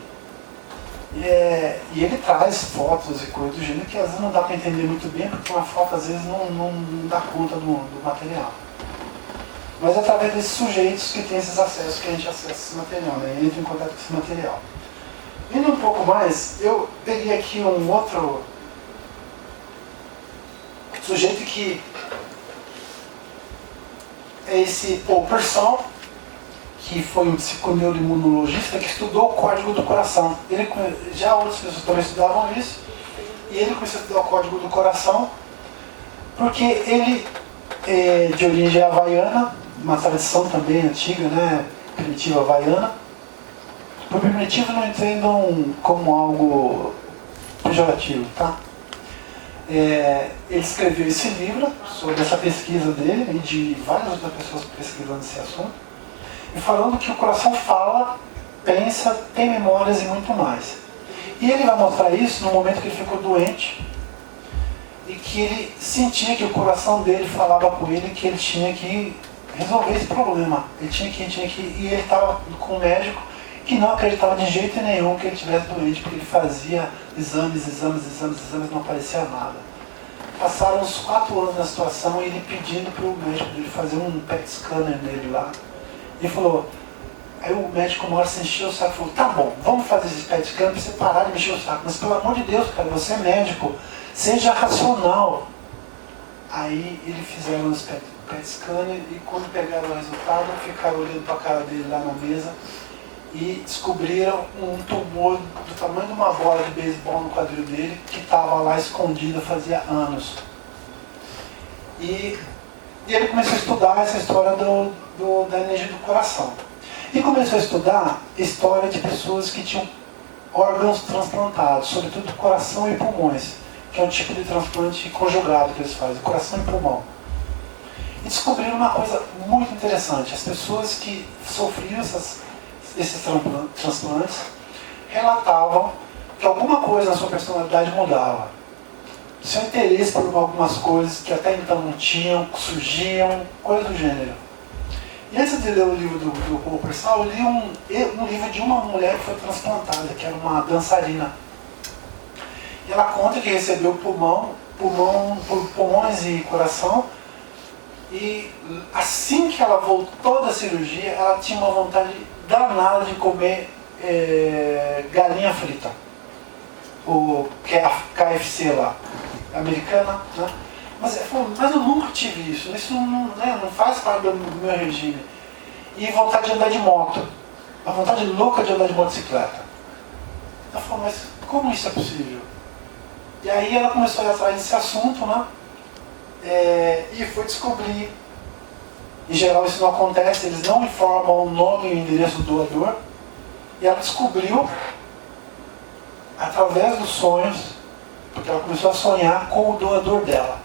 E ele traz fotos e coisas do gênero que às vezes não dá para entender muito bem, porque uma foto às vezes não dá conta do material. Mas é através desses sujeitos que tem esses acessos que a gente acessa esse material, né? E entra em contato com esse material. Indo um pouco mais, eu peguei aqui um outro sujeito que é esse Paul Person, que foi um psiconeuroimunologista que estudou o código do coração. Já outras pessoas também estudavam isso, e ele começou a estudar o código do coração, porque ele é de origem havaiana, uma tradição também antiga, né, primitiva havaiana. Por primitivo não entendam como algo pejorativo, tá? Ele escreveu esse livro sobre essa pesquisa dele e de várias outras pessoas pesquisando esse assunto, e falando que o coração fala, pensa, tem memórias e muito mais. E ele vai mostrar isso no momento que ele ficou doente e que ele sentia que o coração dele falava com ele que ele tinha que resolver esse problema. E ele estava com um médico que não acreditava de jeito nenhum que ele estivesse doente, porque ele fazia exames, não aparecia nada. Passaram uns 4 anos na situação e ele pedindo para o médico dele fazer um PET scanner nele lá. Ele falou, aí o médico uma hora se encheu o saco e falou, tá bom, vamos fazer esse PET scanner para você parar de mexer o saco, mas pelo amor de Deus, cara, você é médico, seja racional. Aí eles fizeram os PET scanner e quando pegaram o resultado, ficaram olhando para a cara dele lá na mesa e descobriram um tumor do tamanho de uma bola de beisebol no quadril dele, que estava lá escondido fazia anos. E ele começou a estudar essa história da energia do coração. E começou a estudar a história de pessoas que tinham órgãos transplantados, sobretudo coração e pulmões, que é um tipo de transplante conjugado que eles fazem, coração e pulmão. E descobriram uma coisa muito interessante. As pessoas que sofriam esses transplantes relatavam que alguma coisa na sua personalidade mudava. Seu interesse por algumas coisas que até então não tinham, surgiam, coisas do gênero. E antes de ler o livro do Paul Persal, eu li um livro de uma mulher que foi transplantada, que era uma dançarina. E ela conta que recebeu pulmões e coração, e assim que ela voltou da cirurgia, ela tinha uma vontade danada de comer galinha frita, o KFC lá, americana, né? Mas ela falou, mas eu nunca tive isso não, né, não faz parte do meu regime. E vontade de andar de moto, a vontade louca de andar de motocicleta. Ela falou, mas como isso é possível? E aí ela começou a ir atrás desse assunto, né? E foi descobrir. Em geral isso não acontece, eles não informam o nome e o endereço do doador. E ela descobriu, através dos sonhos, porque ela começou a sonhar com o doador dela.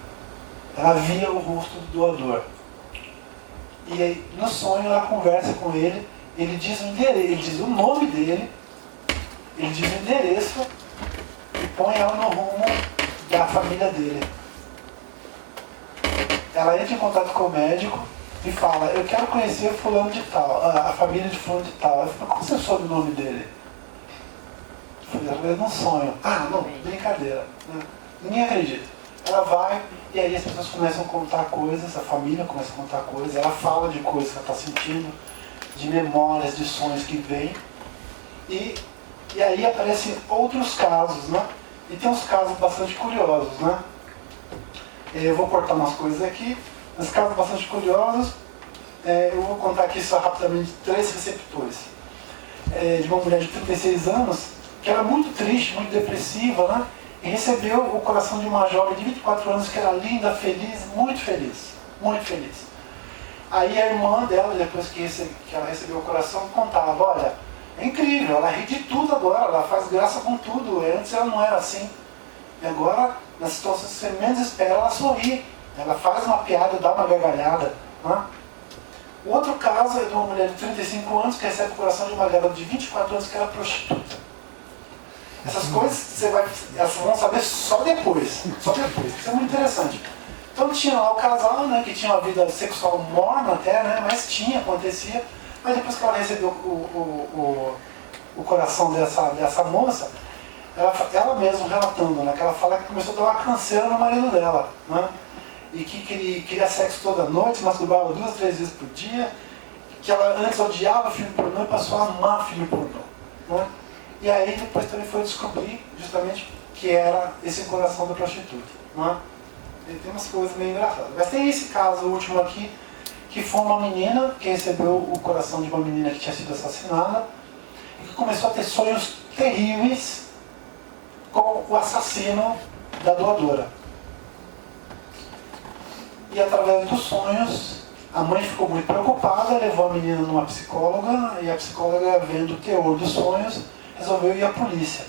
Ela via o rosto do doador. E aí, no sonho ela conversa com ele, ele diz o endereço, ele diz o nome dele, ele diz o endereço e põe ela no rumo da família dele. Ela entra em contato com o médico e fala, eu quero conhecer fulano de tal, a família de fulano de tal. Eu falo, como você soube o nome dele? Eu falei, num sonho. Ah, não, brincadeira. Né? Ninguém acredita. Ela vai, e aí as pessoas começam a contar coisas, a família começa a contar coisas, ela fala de coisas que ela está sentindo, de memórias, de sonhos que vêm. E aí aparecem outros casos, né? E tem uns casos bastante curiosos, né? Eu vou cortar umas coisas aqui, mas casos bastante curiosos. Eu vou contar aqui só rapidamente 3 receptores. De uma mulher de 36 anos, que era muito triste, muito depressiva, né? E recebeu o coração de uma jovem de 24 anos que era linda, feliz, muito feliz. Muito feliz. Aí a irmã dela, depois que ela recebeu o coração, contava, olha, é incrível, ela ri de tudo agora, ela faz graça com tudo. Antes ela não era assim. E agora, nas situações que você menos espera, ela sorri. Ela faz uma piada, dá uma gargalhada. Né? O outro caso é de uma mulher de 35 anos que recebe o coração de uma garota de 24 anos que era prostituta. Essas coisas elas vão saber só depois. Só depois. Isso é muito interessante. Então tinha lá o casal, né, que tinha uma vida sexual morna até, né, mas acontecia. Mas depois que ela recebeu o coração dessa moça, ela mesma relatando, né, que ela fala que começou a dar uma canseira no marido dela, né, e que queria sexo toda noite, masturbava 2, 3 vezes por dia, que ela antes odiava filme pornô e passou a amar filme pornô. Né? E aí depois também foi descobrir justamente que era esse coração da prostituta. Né? E tem umas coisas meio engraçadas. Mas tem esse caso último aqui, que foi uma menina que recebeu o coração de uma menina que tinha sido assassinada e que começou a ter sonhos terríveis com o assassino da doadora. E através dos sonhos, a mãe ficou muito preocupada, levou a menina numa psicóloga, e a psicóloga, vendo o teor dos sonhos, resolveu ir à polícia.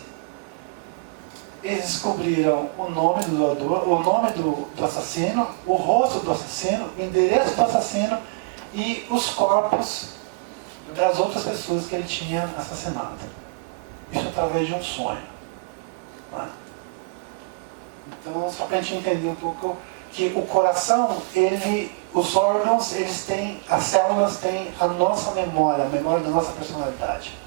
Eles descobriram o nome do doador, o nome do assassino, o rosto do assassino, o endereço do assassino e os corpos das outras pessoas que ele tinha assassinado. Isso através de um sonho. Né? Então, só para a gente entender um pouco que o coração, os órgãos, as células têm a nossa memória, a memória da nossa personalidade.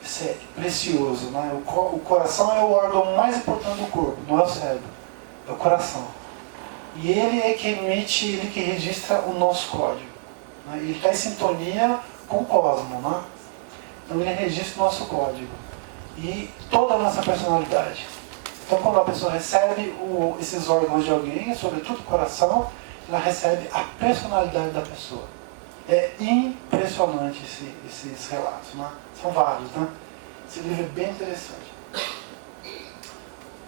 Isso é precioso, né? O coração é o órgão mais importante do corpo, não é o cérebro, é o coração. E ele é que emite, ele que registra o nosso código. Né? Ele está em sintonia com o cosmos, né? Então ele registra o nosso código e toda a nossa personalidade. Então, quando a pessoa recebe esses órgãos de alguém, sobretudo o coração, ela recebe a personalidade da pessoa. É impressionante esses relatos, né? São vários, né? Esse livro é bem interessante.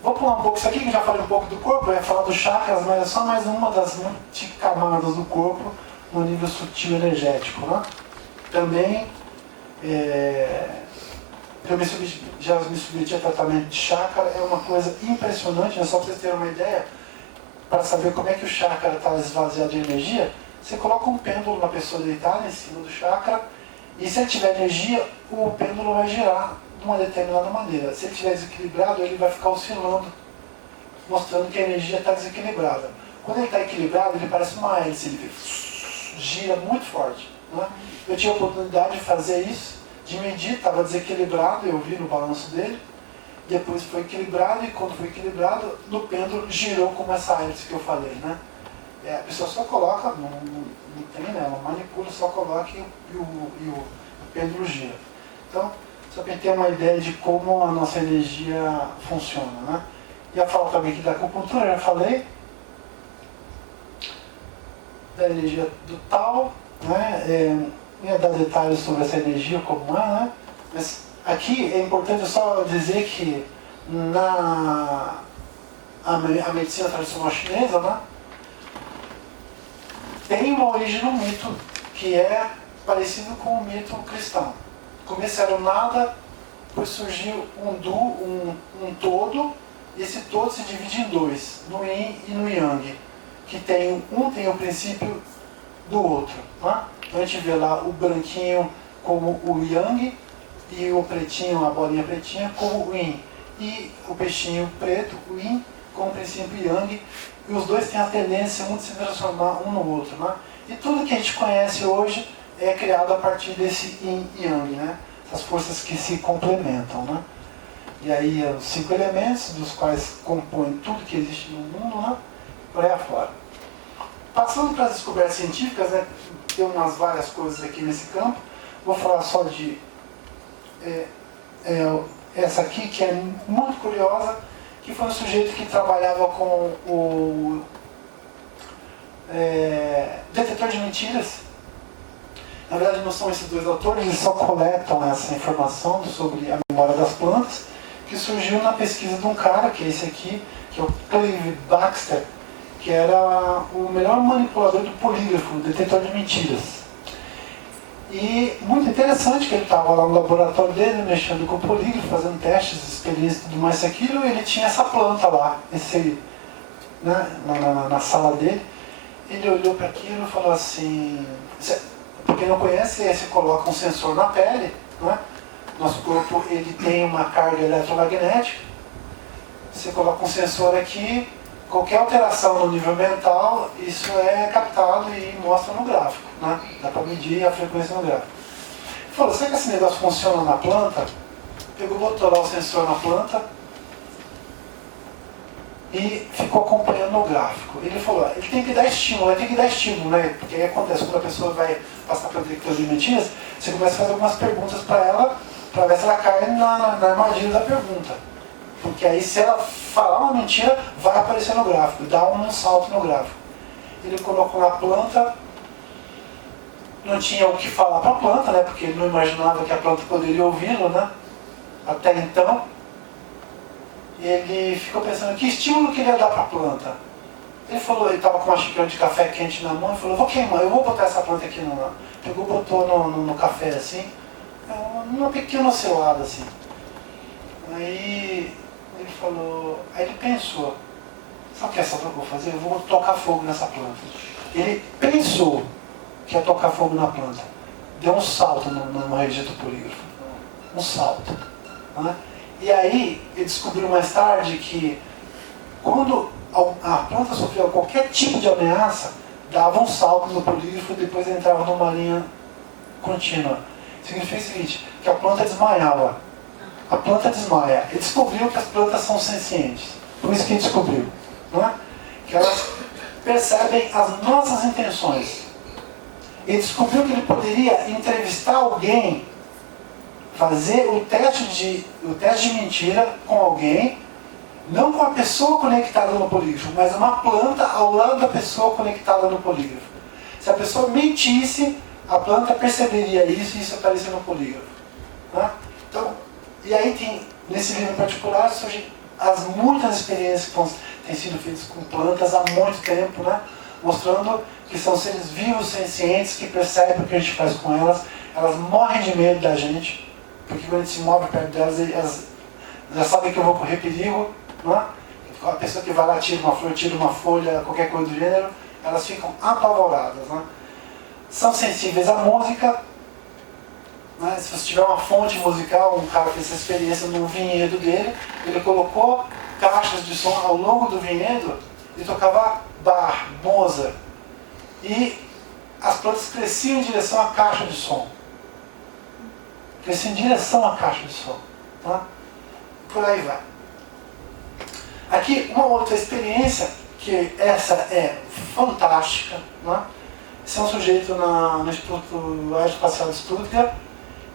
Vou pular um pouco isso aqui, que já falei um pouco do corpo, eu ia falar dos chakras, mas é só mais uma das multicamadas do corpo no nível sutil energético, né? Também, eu já me submeti a tratamento de chakra, é uma coisa impressionante, né? Só para vocês terem uma ideia, para saber como é que o chakra está esvaziado de energia, você coloca um pêndulo na pessoa deitada em cima do chakra, e se ele tiver energia, o pêndulo vai girar de uma determinada maneira. Se ele estiver desequilibrado, ele vai ficar oscilando, mostrando que a energia está desequilibrada. Quando ele está equilibrado, ele parece uma hélice, ele gira muito forte. Né? Eu tinha a oportunidade de fazer isso, de medir, estava desequilibrado, eu vi no balanço dele, depois foi equilibrado, e quando foi equilibrado, no pêndulo girou como essa hélice que eu falei. Né? A pessoa só coloca, não tem, né? Ela manipula, só coloca e o pêndulo gira. Então, só para ter uma ideia de como a nossa energia funciona. Né? Ia falar também aqui da acupuntura, já falei, da energia do Tao, né? Não ia dar detalhes sobre essa energia, como é, né? Mas aqui é importante só dizer que a medicina tradicional chinesa, né, tem uma origem no mito que é parecido com o mito cristão. Começaram nada, depois surgiu um todo, e esse todo se divide em dois, no Yin e no Yang, que tem o princípio do outro. Né? Então a gente vê lá o branquinho como o Yang, e o pretinho, a bolinha pretinha, como o Yin. E o peixinho preto, o Yin, como o princípio Yang, e os dois têm a tendência um de se transformar um no outro. Né? E tudo que a gente conhece hoje é criado a partir desse Yin e Yang, né? Essas forças que se complementam. Né? E aí os 5 elementos, dos quais compõem tudo que existe no mundo, né? Por aí afora. Passando para as descobertas científicas, né? Tem várias coisas aqui nesse campo. Vou falar só de essa aqui, que é muito curiosa, que foi um sujeito que trabalhava com o detetor de mentiras. Na verdade, não são esses dois autores, eles só coletam essa informação sobre a memória das plantas, que surgiu na pesquisa de um cara, que é esse aqui, que é o Clive Baxter, que era o melhor manipulador do polígrafo, o detetor de mentiras. E muito interessante que ele estava lá no laboratório dele, mexendo com o polígrafo, fazendo testes, experiências e tudo mais aquilo, e ele tinha essa planta lá, né, na sala dele. Ele olhou para aquilo e falou assim, para quem não conhece, você coloca um sensor na pele, né? Nosso corpo ele tem uma carga eletromagnética, você coloca um sensor aqui, qualquer alteração no nível mental, isso é captado e mostra no gráfico, né? Dá para medir a frequência no gráfico. Ele falou, será que esse negócio funciona na planta? Pegou, botou lá o sensor na planta e ficou acompanhando o gráfico. Ele falou, ele tem que dar estímulo, né? Porque aí acontece, quando a pessoa vai passar pelo detector de mentiras, você começa a fazer algumas perguntas para ela, para ver se ela cai na armadilha da pergunta. Porque aí, se ela falar uma mentira, vai aparecer no gráfico, dá um salto no gráfico. Ele colocou na planta, não tinha o que falar para a planta, né? Porque ele não imaginava que a planta poderia ouvi-lo, né? Até então, ele ficou pensando, que estímulo que ele ia dar para a planta? Ele falou, ele estava com uma xícara de café quente na mão, e falou, vou queimar, eu vou botar essa planta aqui pegou, botou no café assim, uma pequena selada assim. Aí ele falou, aí ele pensou, sabe o que eu vou fazer? Eu vou tocar fogo nessa planta. Ele pensou que ia tocar fogo na planta. Deu um salto no região do polígrafo. Um salto. Né? E aí ele descobriu mais tarde que quando a planta sofria qualquer tipo de ameaça, dava um salto no polígrafo e depois entrava numa linha contínua. Significa o seguinte, que a planta desmaiava. A planta desmaia. Ele descobriu que as plantas são sencientes. Por isso que ele descobriu. Não é? Que elas percebem as nossas intenções. Ele descobriu que ele poderia entrevistar alguém, fazer o teste de mentira com alguém, não com a pessoa conectada no polígrafo, mas uma planta ao lado da pessoa conectada no polígrafo. Se a pessoa mentisse, a planta perceberia isso e isso aparecia no polígrafo. Né? Então, e aí tem, nesse livro em particular, surgem muitas experiências que têm sido feitas com plantas há muito tempo, né? Mostrando que são seres vivos, sencientes, que percebem o que a gente faz com elas. Elas morrem de medo da gente, porque quando a gente se move perto delas, elas já sabem que eu vou correr perigo, não é? A pessoa que vai lá, tira uma flor, tira uma folha, qualquer coisa do gênero, elas ficam apavoradas, né? São sensíveis à música, né? Se você tiver uma fonte musical, um cara fez essa experiência no vinhedo dele, ele colocou caixas de som ao longo do vinhedo e tocava Bach, Mozart. E as plantas cresciam em direção à caixa de som. Cresciam em direção à caixa de som. Tá? Por aí vai. Aqui, uma outra experiência, que essa é fantástica. Né? Esse é um sujeito no Instituto Aeroespacial de Stuttgart,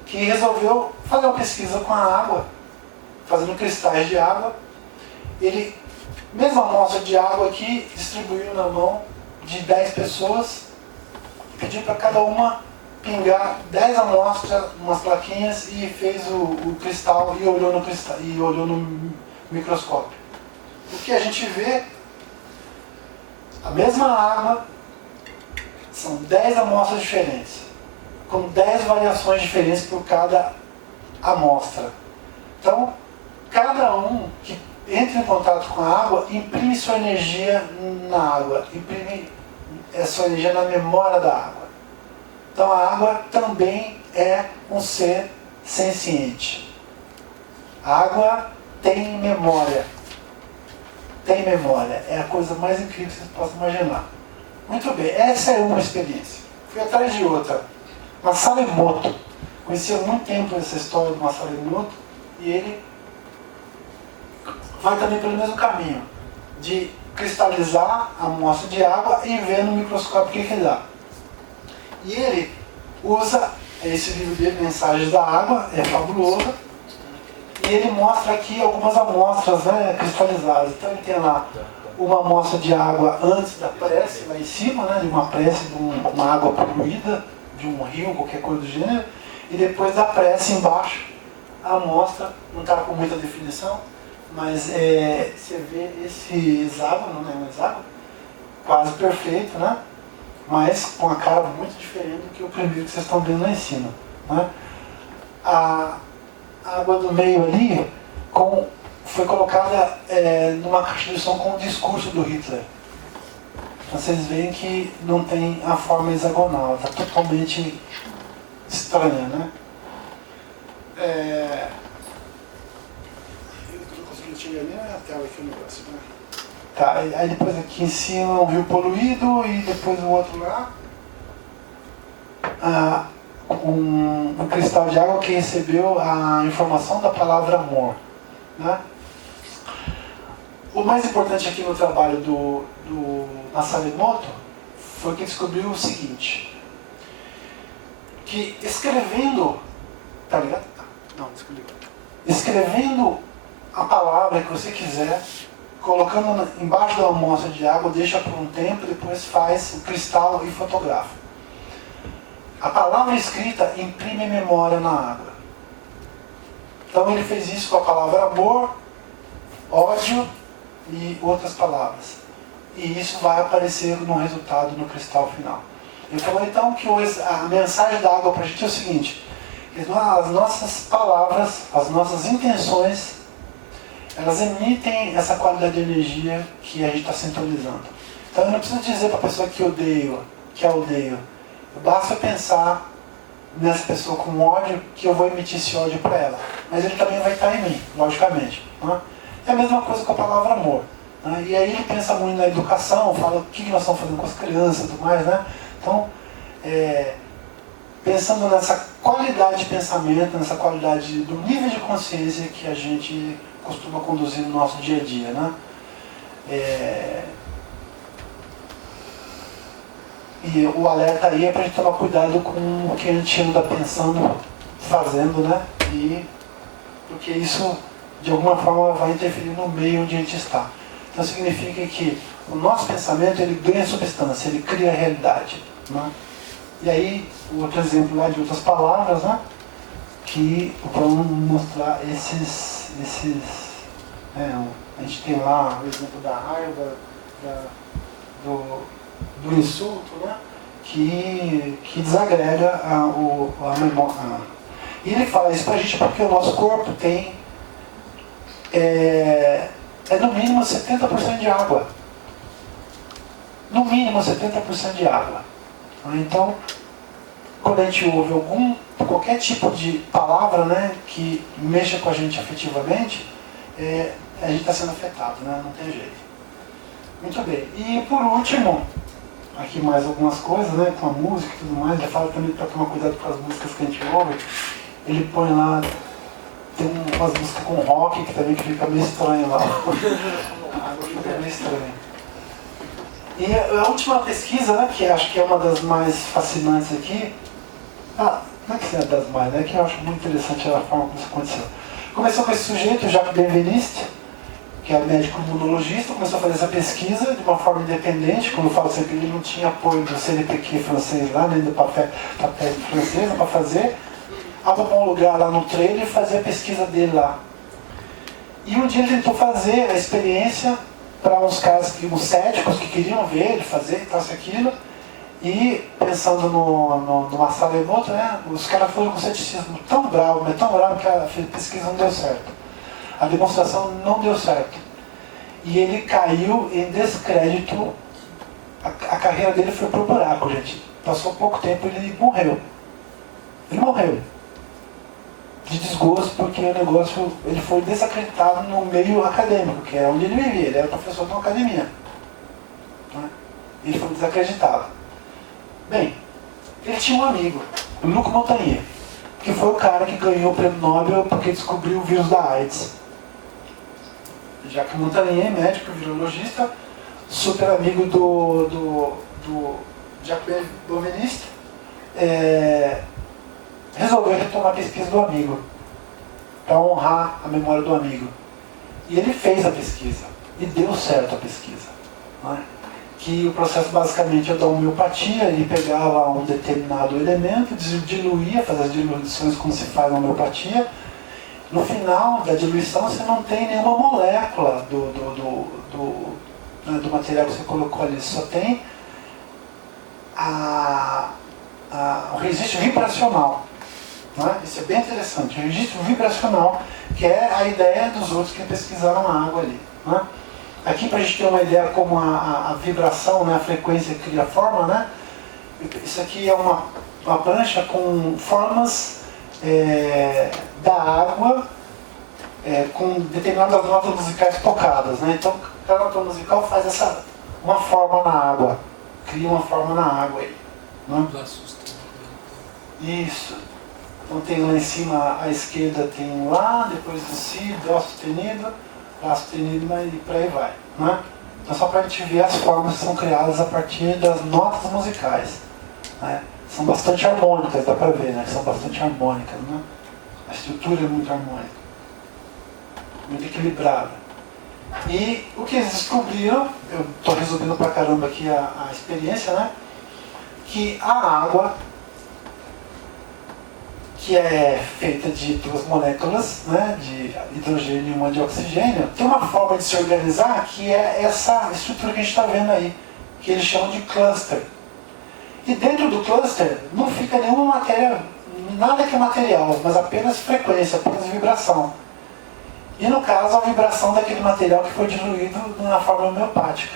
que resolveu fazer uma pesquisa com a água, fazendo cristais de água. Ele, mesma amostra de água aqui, distribuiu na mão de 10 pessoas, pediu para cada uma pingar 10 amostras, umas plaquinhas, e fez o cristal e olhou no cristal, e olhou no microscópio. O que a gente vê, a mesma água, são 10 amostras diferentes, com 10 variações diferentes por cada amostra. Então, cada um que entra em contato com a água imprime sua energia na água, imprime sua energia na memória da água. Então a água também é um ser senciente. A água tem memória. Tem memória. É a coisa mais incrível que vocês possam imaginar. Muito bem, essa é uma experiência. Fui atrás de outra. Masaru-Emoto. Conheci há muito tempo essa história do Masaru-Emoto, e ele vai também pelo mesmo caminho, de cristalizar a amostra de água e ver no microscópio o que dá. E ele usa esse livro dele, Mensagens da Água, é fabuloso, e ele mostra aqui algumas amostras, né, cristalizadas. Então ele tem lá uma amostra de água antes da prece, lá em cima, né, de uma prece, de uma água poluída, de um rio, qualquer coisa do gênero, e depois da prece embaixo, a amostra, não está com muita definição, mas você vê esse hexágono, não é um hexágono, quase perfeito, né? Mas com a cara muito diferente do que o primeiro que vocês estão vendo lá em cima. Né? A água do meio ali foi colocada numa caixa de som com o discurso do Hitler. Então vocês veem que não tem a forma hexagonal, está totalmente estranha, né? Cheguei ali na tela aqui o negócio, né? Tá, aí depois aqui em cima um rio poluído e depois o outro lá. Um cristal de água que recebeu a informação da palavra amor. Né? O mais importante aqui no trabalho do Masaru-Emoto foi que descobriu o seguinte, que escrevendo, tá ligado? Não, descobriu. Escrevendo a palavra que você quiser, colocando embaixo da amostra de água, deixa por um tempo, depois faz o cristal e fotografa. A palavra escrita imprime memória na água. Então ele fez isso com a palavra amor, ódio e outras palavras. E isso vai aparecer no resultado no cristal final. Ele falou então que a mensagem da água para a gente é o seguinte, que as nossas palavras, as nossas intenções, elas emitem essa qualidade de energia que a gente está sintonizando. Então eu não preciso dizer para a pessoa que a odeio. Basta pensar nessa pessoa com ódio, que eu vou emitir esse ódio para ela. Mas ele também vai estar em mim, logicamente. Né? É a mesma coisa com a palavra amor. Né? E aí ele pensa muito na educação, fala o que nós estamos fazendo com as crianças e tudo mais. Né? Então, pensando nessa qualidade de pensamento, nessa qualidade do nível de consciência que a gente costuma conduzir no nosso dia a dia, né? E o alerta aí é para a gente tomar cuidado com o que a gente anda pensando, fazendo, né? Porque isso, de alguma forma, vai interferir no meio onde a gente está. Então significa que o nosso pensamento, ele ganha substância, ele cria realidade, né? E aí, outro exemplo lá de outras palavras, né? Que vão mostrar a gente tem lá o exemplo da raiva, do insulto, né? que desagrega a memória. E ele fala isso pra gente porque o nosso corpo tem no mínimo 70% de água. No mínimo 70% de água. Então, quando a gente ouve qualquer tipo de palavra, né, que mexa com a gente afetivamente, a gente está sendo afetado, né? Não tem jeito. Muito bem. E por último, aqui mais algumas coisas, né, com a música e tudo mais. Ele fala também para tomar cuidado com as músicas que a gente ouve. Ele põe lá, tem umas músicas com rock que também fica meio estranho lá. Fica meio estranho. E a última pesquisa, né, que acho que é uma das mais fascinantes aqui, não é que seja das mais, né, que eu acho muito interessante a forma como isso aconteceu. Começou com esse sujeito, Jacques Benveniste, que é médico imunologista, começou a fazer essa pesquisa de uma forma independente, como eu falo sempre, ele não tinha apoio do CNPq francês lá, nem do papel francês para fazer, arrumou um lugar lá no trailer e fazia a pesquisa dele lá. E um dia ele tentou fazer a experiência para uns caras, uns céticos que queriam ver ele fazer e tal, aquilo, e pensando numa sala remota, né, os caras foram com ceticismo tão bravo, mas tão bravo que a pesquisa não deu certo. A demonstração não deu certo. E ele caiu em descrédito, a carreira dele foi pro buraco, gente. Passou pouco tempo e ele morreu. Ele morreu. De desgosto, porque o negócio, ele foi desacreditado no meio acadêmico, que é onde ele vivia, ele era professor de uma academia. Ele foi desacreditado. Bem, ele tinha um amigo, o Luc Montagnier, que foi o cara que ganhou o prêmio Nobel porque descobriu o vírus da AIDS. Jacques Montagnier, médico, virologista, super amigo do Jacques Benveniste, resolveu retomar a pesquisa do amigo, para honrar a memória do amigo. E ele fez a pesquisa, e deu certo a pesquisa. Não é? Que o processo basicamente é da homeopatia, ele pegava um determinado elemento, diluía, fazia as diluições como se faz na homeopatia. No final da diluição você não tem nenhuma molécula do material que você colocou ali, só tem o registro vibracional. Né? Isso é bem interessante, o registro vibracional, que é a ideia dos outros que pesquisaram a água ali. Né? Aqui, para a gente ter uma ideia como a vibração, né, a frequência cria forma, né? Isso aqui é uma prancha com formas da água, com determinadas notas musicais tocadas. Né? Então, cada nota musical faz uma forma na água, cria uma forma na água aí. Né? Isso. Então tem lá em cima, à esquerda tem um Lá, depois do Si, Dó sustenido, Lá sustenido, e por aí vai. Né? Então só para a gente ver as formas que são criadas a partir das notas musicais. Né? São bastante harmônicas, dá para ver, né? São bastante harmônicas. Né? A estrutura é muito harmônica, muito equilibrada. E o que eles descobriram, eu estou resumindo pra caramba aqui a experiência, né? Que a água, que é feita de duas moléculas, né, de hidrogênio e uma de oxigênio, tem uma forma de se organizar que é essa estrutura que a gente está vendo aí, que eles chamam de cluster. E dentro do cluster não fica nenhuma matéria, nada que é material, mas apenas frequência, apenas vibração. E no caso, a vibração daquele material que foi diluído na forma homeopática.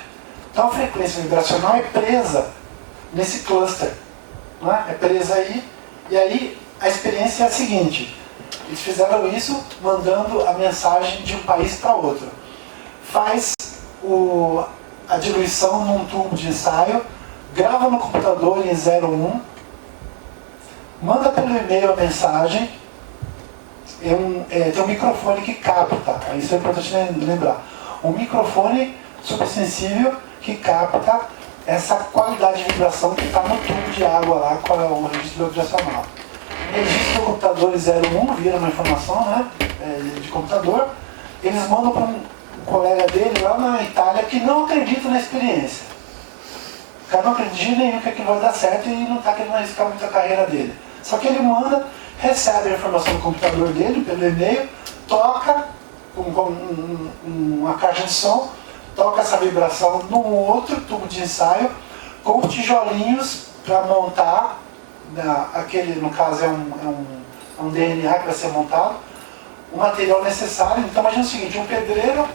Então a frequência vibracional é presa nesse cluster. Né? É presa aí, e aí a experiência é a seguinte: eles fizeram isso mandando a mensagem de um país para outro. Faz a diluição num tubo de ensaio, grava no computador em 01, manda pelo e-mail a mensagem, tem um microfone que capta, isso é importante lembrar, um microfone supersensível que capta essa qualidade de vibração que está no tubo de água lá, com o registro vibracional. Registro do computador 01, vira uma informação, né, de computador, eles mandam para um colega dele lá na Itália que não acredita na experiência. O cara não acredita de jeito nenhum que aquilo vai dar certo e não está querendo arriscar muito a carreira dele. Só que ele manda, recebe a informação do computador dele pelo e-mail, toca uma caixa de som, toca essa vibração num outro tubo de ensaio com tijolinhos para montar, aquele, no caso é um DNA que vai ser montado, o material necessário. Então imagina o seguinte: um pedreiro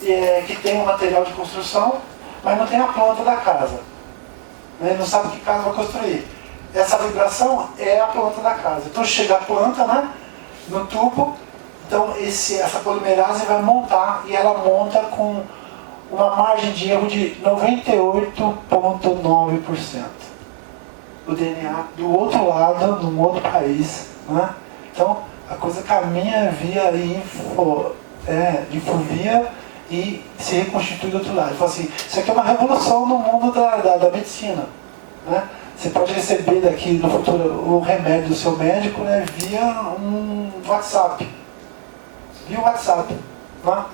que tem um material de construção, mas não tem a planta da casa. Ele não sabe que casa vai construir. Essa vibração é a planta da casa. Então chega a planta, né, no tubo, então essa polimerase vai montar, e ela monta com uma margem de erro de 98,9%. O DNA do outro lado, num outro país. Né? Então, a coisa caminha via infovia e se reconstitui do outro lado. Então, assim, isso aqui é uma revolução no mundo da medicina. Né? Você pode receber daqui no futuro o remédio do seu médico, né, via um WhatsApp. Via WhatsApp. Né?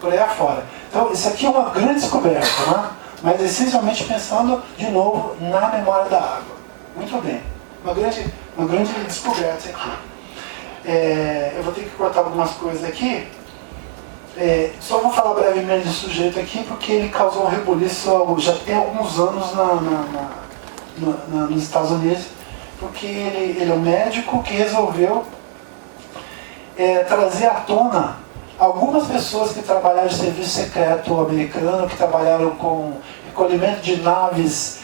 Por aí afora. Então, isso aqui é uma grande descoberta, né? Mas essencialmente pensando, de novo, na memória da água. Muito bem. Uma grande descoberta isso aqui. Eu vou ter que cortar algumas coisas aqui. Só vou falar brevemente do sujeito aqui, porque ele causou um rebuliço já tem alguns anos nos Estados Unidos, porque ele é um médico que resolveu trazer à tona algumas pessoas que trabalharam no serviço secreto americano, que trabalharam com recolhimento de naves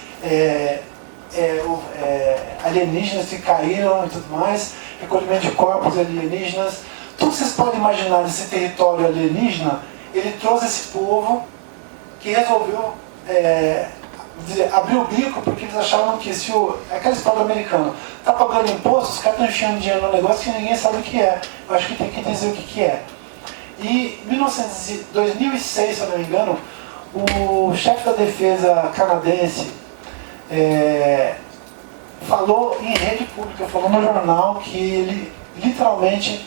alienígenas que caíram e tudo mais, recolhimento de corpos alienígenas. Tudo que vocês podem imaginar desse território alienígena, ele trouxe esse povo que resolveu abrir o bico, porque eles achavam que se aquela história do americano está pagando imposto, os caras estão enfiando dinheiro no negócio que ninguém sabe o que é. Eu acho que tem que dizer o que é. E em 2006, se eu não me engano, o chefe da defesa canadense falou em rede pública, falou no jornal que ele literalmente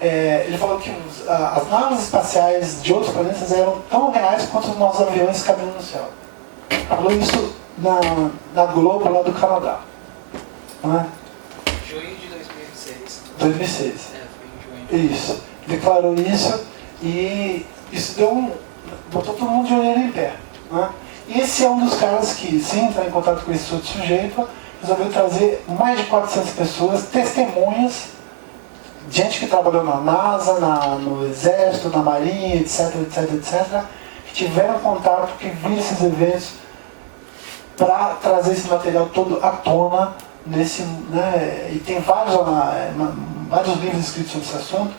ele falou que as naves espaciais de outros planetas eram tão reais quanto os nossos aviões caminhando no céu. Falou isso na Globo lá do Canadá. Não é? Junho de 2006. 2006. Foi em junho. Isso. Declarou isso e isso botou todo mundo de orelha em pé. Né? E esse é um dos caras que, sem entrar em contato com esse outro sujeito, resolveu trazer mais de 400 pessoas, testemunhas, gente que trabalhou na NASA, no Exército, na Marinha, etc, que tiveram contato, que viram esses eventos, para trazer esse material todo à tona, e tem vários livros escritos sobre esse assunto.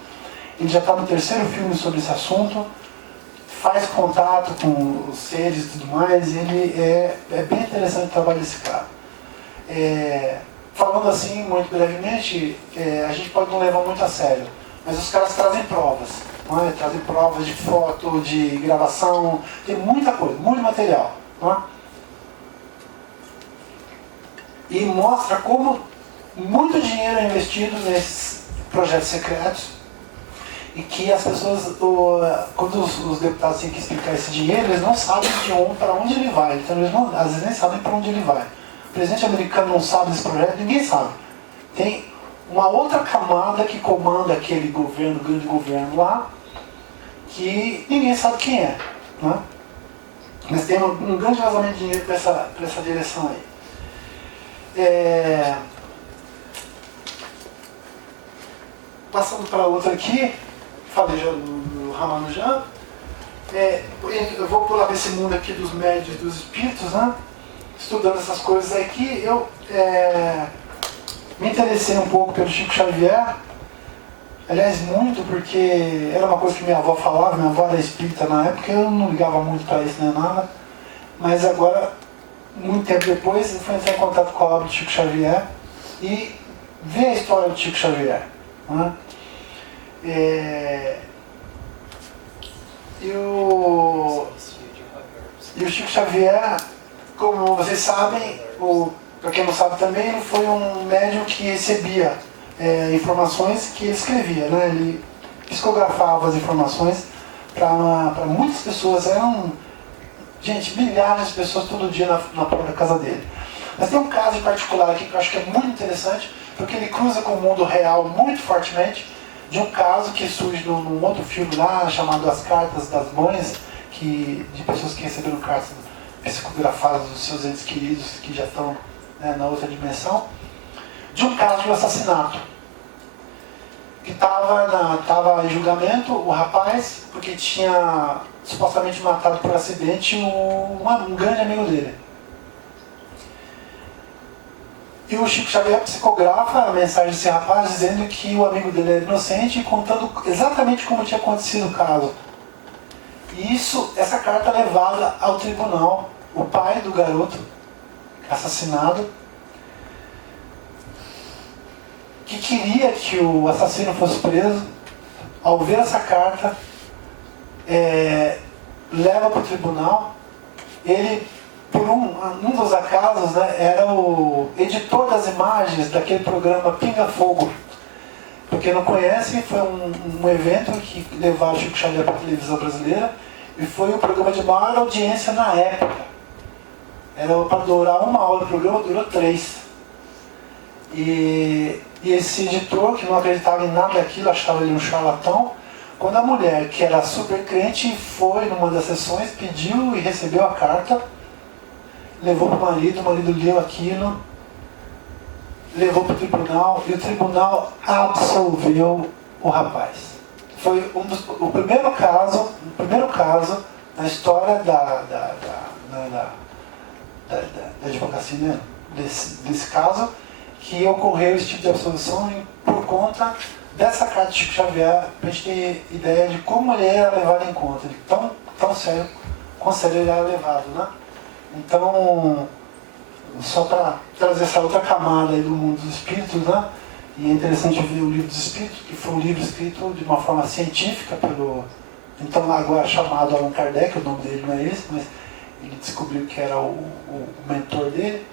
Ele já está no 3º filme sobre esse assunto, faz contato com os seres e tudo mais, ele é bem interessante o trabalho desse cara. Falando assim, muito brevemente, a gente pode não levar muito a sério, mas os caras trazem provas, não é? Trazem provas de foto, de gravação, tem muita coisa, muito material. Não é? E mostra como muito dinheiro é investido nesses projetos secretos e que as pessoas, quando os deputados têm que explicar esse dinheiro, eles não sabem para onde ele vai. Então eles às vezes nem sabem para onde ele vai. O presidente americano não sabe desse projeto, ninguém sabe. Tem uma outra camada que comanda aquele grande governo lá, que ninguém sabe quem é. Né? Mas tem um grande vazamento de dinheiro para essa direção aí. Passando para outra aqui, falei já do Ramanujan. Eu vou pular desse mundo aqui dos médios, dos espíritos, né? Estudando essas coisas aqui, eu me interessei um pouco pelo Chico Xavier. Aliás, muito, porque era uma coisa que minha avó falava, minha avó era espírita na época, eu não ligava muito para isso nem nada. Mas agora, muito tempo depois, eu fui entrar em contato com a obra do Chico Xavier e ver a história do Chico Xavier. Né? E o Chico Xavier, como vocês sabem, para quem não sabe também, ele foi um médium que recebia informações que ele escrevia. Né? Ele psicografava as informações para muitas pessoas. Gente, milhares de pessoas todo dia na própria casa dele. Mas tem um caso em particular aqui que eu acho que é muito interessante, porque ele cruza com o mundo real muito fortemente, de um caso que surge num outro filme lá, chamado As Cartas das Mães, de pessoas que receberam cartas psicografadas dos seus entes queridos que já estão na outra dimensão, de um caso de um assassinato. Que estava em julgamento o rapaz, porque tinha supostamente matado por acidente um grande amigo dele. E o Chico Xavier psicografa a mensagem desse rapaz dizendo que o amigo dele era inocente e contando exatamente como tinha acontecido o caso. E essa carta é levada ao tribunal. O pai do garoto assassinado, que queria que o assassino fosse preso, ao ver essa carta, leva para o tribunal. Ele, por um dos acasos, né, era o editor das imagens daquele programa Pinga Fogo. Para quem não conhece, foi um evento que levou o Chico Xavier para a televisão brasileira e foi o programa de maior audiência na época. Era para durar 1 hora, o programa durou 3. E esse editor, que não acreditava em nada daquilo, achava ele um charlatão, quando a mulher, que era super crente, foi numa das sessões, pediu e recebeu a carta, levou para o marido leu aquilo, levou para o tribunal, e o tribunal absolveu o rapaz. Foi o primeiro caso na história da advocacia, né? desse caso, que ocorreu esse tipo de absolvição por conta dessa carta de Chico Xavier, para a gente ter ideia de como ele era levado em conta, de tão sério, quão sério ele era levado, né? Então, só para trazer essa outra camada aí do mundo dos espíritos, né? E é interessante ver o livro dos espíritos, que foi um livro escrito de uma forma científica pelo, então agora chamado Allan Kardec, o nome dele não é esse, mas ele descobriu que era o mentor dele,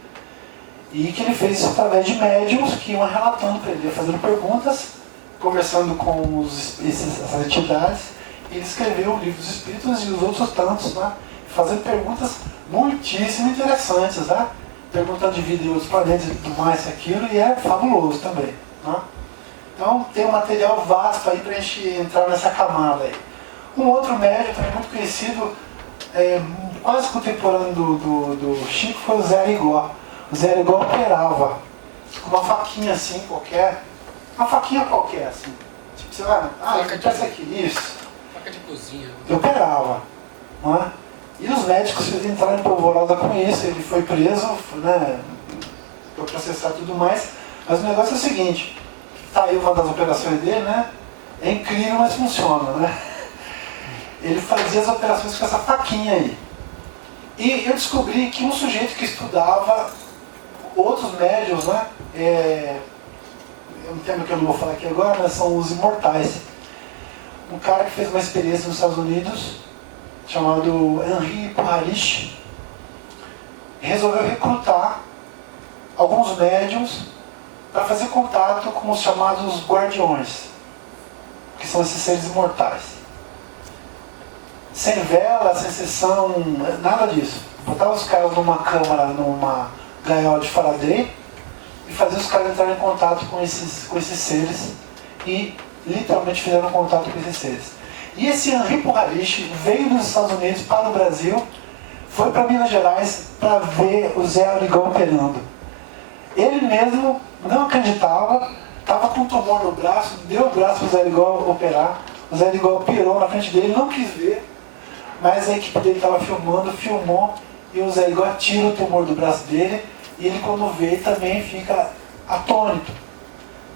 e que ele fez isso através de médiums que iam relatando para ele, ia fazendo perguntas, conversando com essas entidades, e ele escreveu o livro dos espíritos e os outros tantos, né? Fazendo perguntas muitíssimo interessantes, né? Perguntando de vida em outros planetas e tudo mais, aquilo, e é fabuloso também, né? Então tem um material vasto aí para a gente entrar nessa camada aí. Um outro médium também muito conhecido, quase contemporâneo do Chico, foi o Zé Arigó. O Zé Arigó operava com uma faquinha assim qualquer, assim. Tipo, você vai, essa aqui, isso. Faca de cozinha. Ele operava, não é? E os médicos entraram em polvorosa com isso, ele foi preso, né, foi processado e tudo mais, mas o negócio é o seguinte, tá aí uma das operações dele, né? É incrível, mas funciona, né? Ele fazia as operações com essa faquinha aí. E eu descobri que um sujeito que estudava outros médiuns, né? É um tema que eu não vou falar aqui agora, mas são os imortais. Um cara que fez uma experiência nos Estados Unidos, chamado Henri Puharich, resolveu recrutar alguns médiuns para fazer contato com os chamados guardiões, que são esses seres imortais. Sem vela, sem sessão, nada disso. Botava os caras numa câmara, numa gaiola de Faraday, e fazia os caras entrarem em contato com esses seres, e literalmente fizeram contato com esses seres. E esse Henri Puharich veio dos Estados Unidos para o Brasil, foi para Minas Gerais para ver o Zé Arigó operando. Ele mesmo não acreditava, estava com um tumor no braço, deu o braço para o Zé Arigó operar. O Zé Arigó operou na frente dele, não quis ver, mas a equipe dele estava filmou, e o Zé Arigó tira o tumor do braço dele, e ele, quando vê, também fica atônito.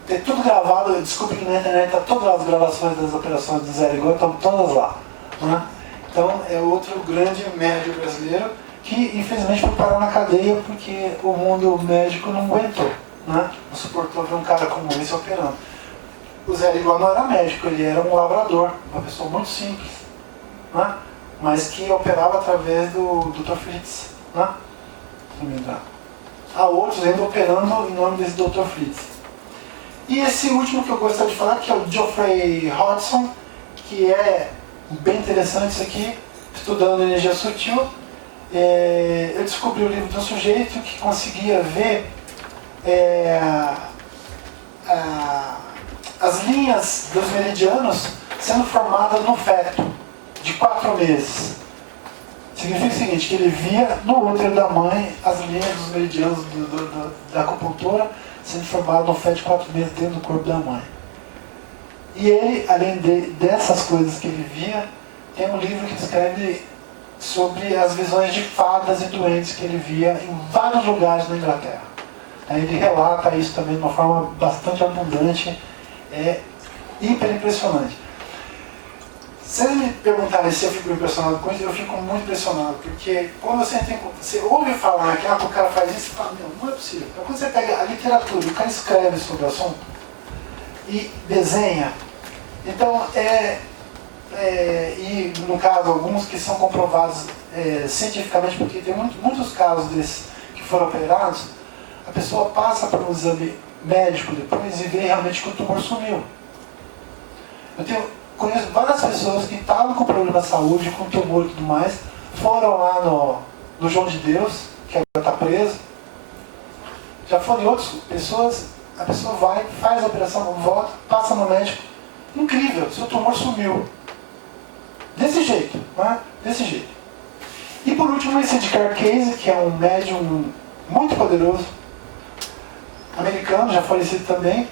Tem tudo gravado, eu descobri que na internet está todas as gravações das operações do Zé Arigó, estão todas lá, né? Então é outro grande médium brasileiro que infelizmente foi parar na cadeia porque o mundo médico não aguentou, né? Não suportou ver um cara como esse operando. O Zé Arigó não era médico, ele era um lavrador, uma pessoa muito simples, né? Mas que operava através do Dr. Fritz, né? Se não me engano. Há outros ainda operando em nome desse Dr. Fritz. E esse último que eu gostaria de falar, que é o Geoffrey Hodgson, que é bem interessante isso aqui, estudando energia sutil. Eu descobri o livro de um sujeito que conseguia ver as linhas dos meridianos sendo formadas no feto, de 4 meses. Significa o seguinte, que ele via no útero da mãe as linhas dos meridianos da acupuntura sendo formado no feto de 4 meses dentro do corpo da mãe. E ele, além dessas coisas que ele via, tem um livro que descreve sobre as visões de fadas e doentes que ele via em vários lugares na Inglaterra. Ele relata isso também de uma forma bastante abundante, hiper impressionante. Se ele me perguntarem se eu fico impressionado com isso, eu fico muito impressionado, porque quando você ouve falar que o cara faz isso, você fala, meu, não é possível. Então, quando você pega a literatura, o cara escreve sobre o assunto e desenha, então e no caso alguns que são comprovados cientificamente, porque tem muitos casos desses que foram operados, a pessoa passa por um exame médico depois e vê realmente que o tumor sumiu. Conheço várias pessoas que estavam com problema de saúde, com tumor e tudo mais, foram lá no João de Deus, que agora está preso. Já foram em outras pessoas, a pessoa vai, faz a operação, volta, passa no médico. Incrível, seu tumor sumiu. Desse jeito, né? Desse jeito. E por último, esse Edgar Cayce, que é um médium muito poderoso, americano, já falecido também,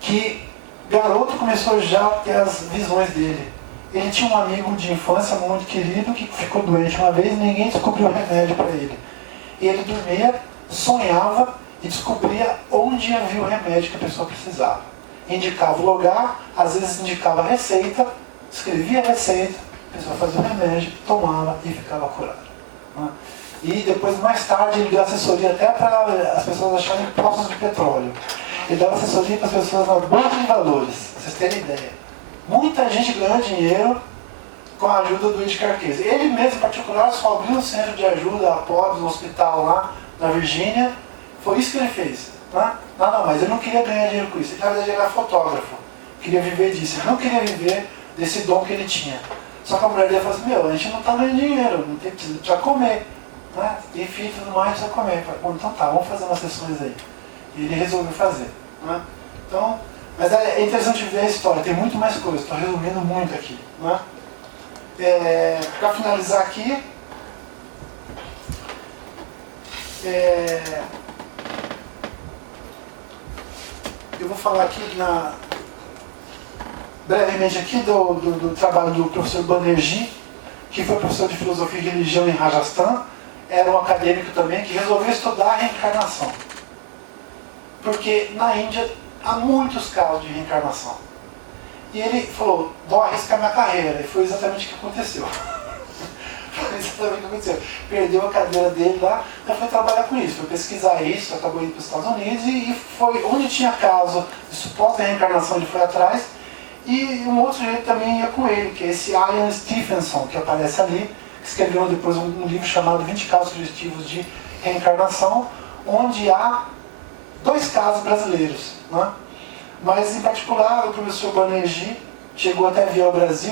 que garoto começou já a ter as visões dele. Ele tinha um amigo de infância muito querido que ficou doente uma vez e ninguém descobriu o remédio para ele. E ele dormia, sonhava e descobria onde havia o remédio que a pessoa precisava. Indicava o lugar, às vezes indicava a receita, escrevia a receita, a pessoa fazia o remédio, tomava e ficava curada. E depois, mais tarde, ele deu assessoria até para as pessoas acharem poços de petróleo. Ele dava assessoria para as pessoas na bolsa de valores, pra vocês terem ideia. Muita gente ganhou dinheiro com a ajuda do Edgar Cayce. Ele mesmo, em particular, só abriu um centro de ajuda a pobres, um hospital lá na Virgínia. Foi isso que ele fez. Né? Nada mais. Ele não queria ganhar dinheiro com isso. Ele, na verdade, ele era fotógrafo. Queria viver disso. Ele não queria viver desse dom que ele tinha. Só que a mulher dele falou assim, meu, a gente não está ganhando dinheiro, não tem, precisa comer. Né? Tem filho e tudo mais, precisa comer. Eu falei, bom, então tá, vamos fazer umas sessões aí. E ele resolveu fazer. Né? Então, mas é interessante ver a história, tem muito mais coisa, estou resumindo muito aqui. Né? Para finalizar aqui, eu vou falar aqui brevemente aqui do trabalho do professor Banerjee, que foi professor de filosofia e religião em Rajasthan, era um acadêmico também que resolveu estudar a reencarnação. Porque na Índia há muitos casos de reencarnação. E ele falou, vou arriscar minha carreira. E foi exatamente o que aconteceu. Foi exatamente o que aconteceu. Perdeu a cadeira dele lá, e foi trabalhar com isso. Foi pesquisar isso, acabou indo para os Estados Unidos e foi onde tinha caso de suposta reencarnação, ele foi atrás. E um outro jeito também ia com ele, que é esse Ian Stephenson, que aparece ali, que escreveu depois um livro chamado 20 Casos Sugestivos de Reencarnação, onde há 2 casos brasileiros. Né? Mas, em particular, o professor Banerjee chegou até vir ao Brasil,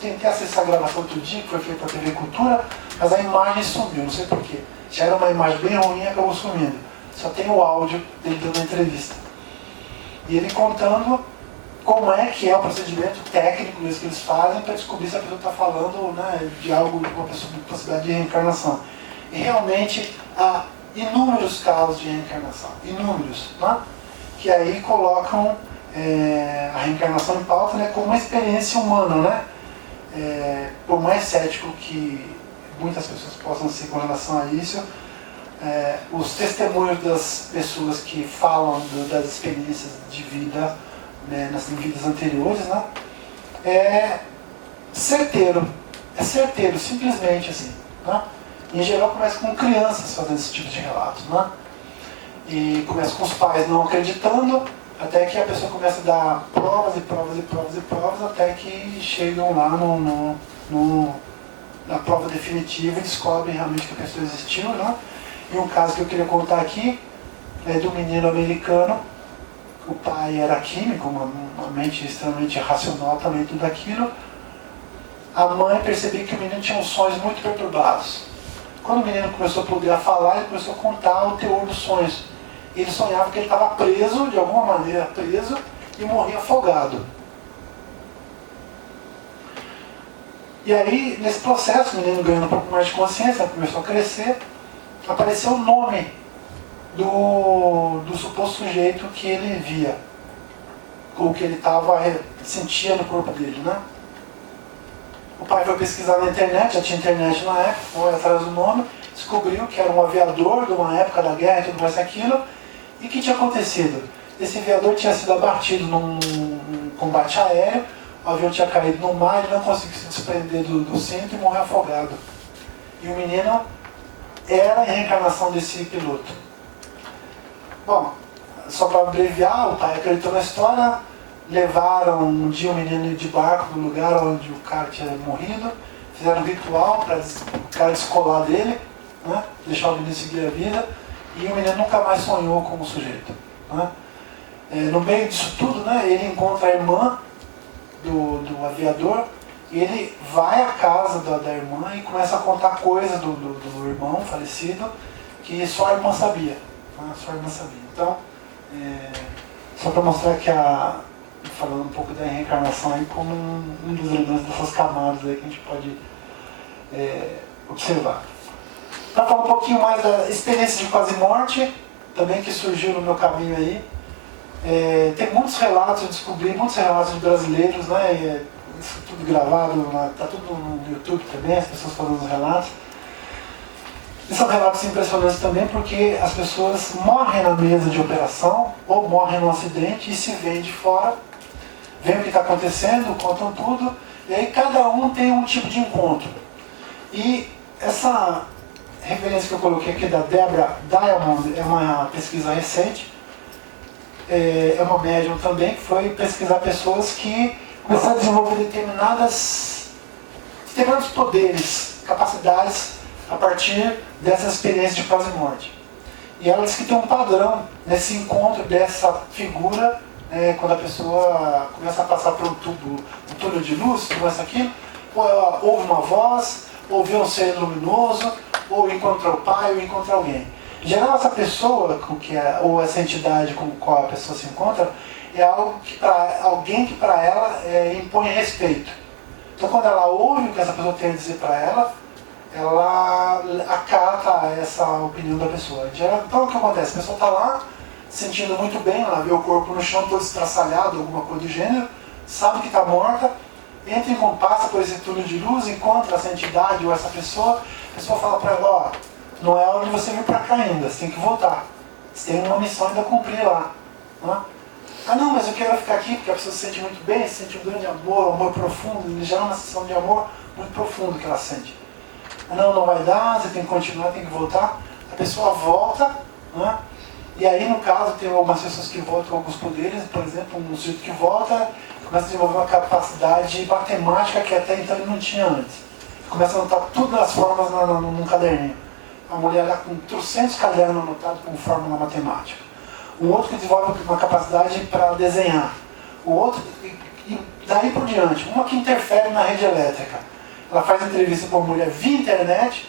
tentei acessar a gravação outro dia, que foi feita na TV Cultura, mas a imagem sumiu, não sei porquê. Já era uma imagem bem ruim e acabou sumindo. Só tem o áudio dele dando a entrevista. E ele contando como é que é o procedimento técnico que eles fazem para descobrir se a pessoa está falando, né, de algo, de uma possibilidade de reencarnação. E realmente há inúmeros casos de reencarnação, inúmeros, né? Que aí colocam a reencarnação em pauta, né, como uma experiência humana, né? Por mais cético que muitas pessoas possam ser com relação a isso, os testemunhos das pessoas que falam das experiências de vida, né, nas vidas anteriores, né, é certeiro, simplesmente assim, né? Em geral começa com crianças fazendo esse tipo de relatos, né? E começa com os pais não acreditando, até que a pessoa começa a dar provas e provas e provas e provas, até que chegam lá na prova definitiva e descobrem realmente que a pessoa existiu, né? E um caso que eu queria contar aqui é do menino americano. O pai era químico, uma mente extremamente racional também, tudo aquilo. A mãe percebeu que o menino tinha uns sonhos muito perturbados. Quando o menino começou a poder falar, ele começou a contar o teor dos sonhos. Ele sonhava que ele estava preso, de alguma maneira preso, e morria afogado. E aí, nesse processo, o menino ganhando um pouco mais de consciência, começou a crescer, apareceu o nome do suposto sujeito que ele via, ou que ele sentia no corpo dele, né? O pai foi pesquisar na internet, já tinha internet na época, foi atrás do nome, descobriu que era um aviador de uma época da guerra e tudo mais aquilo. E o que tinha acontecido? Esse aviador tinha sido abatido num combate aéreo, o avião tinha caído no mar, ele não conseguiu se desprender do cinto e morreu afogado. E o menino era a reencarnação desse piloto. Bom, só para abreviar, o pai acreditou na história, levaram um dia o menino de barco no lugar onde o cara tinha morrido, fizeram um ritual para o cara descolar dele, né? Deixar o menino seguir a vida, e o menino nunca mais sonhou como sujeito. Né? No meio disso tudo, né, ele encontra a irmã do aviador, e ele vai à casa da irmã e começa a contar coisas do irmão falecido que só a irmã sabia. Né? Só a irmã sabia. Então, só para mostrar que falando um pouco da reencarnação aí como um dos elementos dessas camadas aí que a gente pode observar. Para falar um pouquinho mais da experiência de quase morte, também que surgiu no meu caminho aí. Tem muitos relatos, eu descobri muitos relatos de brasileiros, né? Isso tudo gravado, está tudo no YouTube também, as pessoas falando os relatos. E são relatos impressionantes também porque as pessoas morrem na mesa de operação ou morrem num acidente e se veem de fora, veem o que está acontecendo, contam tudo, e aí cada um tem um tipo de encontro. E essa referência que eu coloquei aqui da Deborah Diamond é uma pesquisa recente, é uma médium também que foi pesquisar pessoas que começaram a desenvolver determinados poderes, capacidades a partir dessa experiência de quase morte. E ela diz que tem um padrão nesse encontro dessa figura, quando a pessoa começa a passar por um túnel de luz, começa aquilo, ou ela ouve uma voz, ou vê um ser luminoso, ou encontra o pai, ou encontra alguém. Em geral, essa pessoa, ou essa entidade com a qual a pessoa se encontra, é alguém que para ela impõe respeito. Então, quando ela ouve o que essa pessoa tem a dizer para ela, ela acata essa opinião da pessoa. Em geral, então, o que acontece? A pessoa está lá, se sentindo muito bem, ela vê o corpo no chão todo estraçalhado, alguma coisa do gênero, sabe que está morta, passa por esse túnel de luz, encontra essa entidade ou essa pessoa, a pessoa fala para ela, ó, não é hora de você vir para cá ainda, você tem que voltar. Você tem uma missão ainda a cumprir lá. Né? Ah não, mas eu quero ficar aqui porque a pessoa se sente muito bem, se sente um grande amor, um amor profundo, já é uma sensação de amor muito profundo que ela sente. Ah não, não vai dar, você tem que continuar, tem que voltar. A pessoa volta, né? E aí no caso tem algumas pessoas que voltam com alguns poderes, por exemplo, um sujeito que volta começa a desenvolver uma capacidade matemática que até então ele não tinha antes. Começa a anotar tudo nas formas num caderninho. A mulher lá com 300 cadernos anotados com fórmula matemática. Um outro que desenvolve uma capacidade para desenhar. O outro, e daí por diante. Uma que interfere na rede elétrica. Ela faz entrevista com a mulher via internet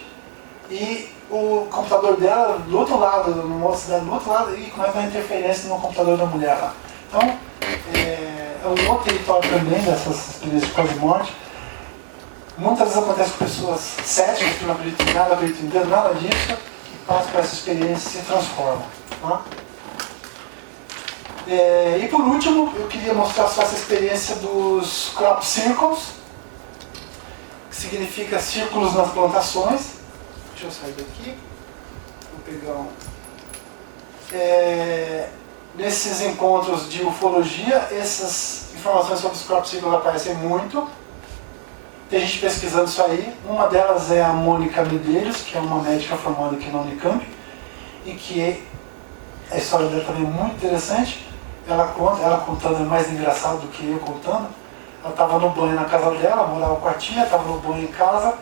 e o computador dela do outro lado, numa outra cidade do outro lado, e começa a dar interferência no computador da mulher lá. Então, é um outro território também dessas experiências de quase morte. Muitas vezes acontece com pessoas céticas que não acreditam em nada, não acreditam em Deus, nada disso, e passam por essa experiência e se transformam. Tá? E por último, eu queria mostrar só essa experiência dos crop circles, que significa círculos nas plantações. Deixa eu sair daqui. Vou pegar nesses encontros de ufologia, essas informações sobre os crop circles aparecem muito. Tem gente pesquisando isso aí. Uma delas é a Mônica Medeiros, que é uma médica formada aqui na Unicamp, e que a história dela também é muito interessante. Ela contando é mais engraçado do que eu contando. Ela estava no banho na casa dela, morava com a tia, estava no banho em casa,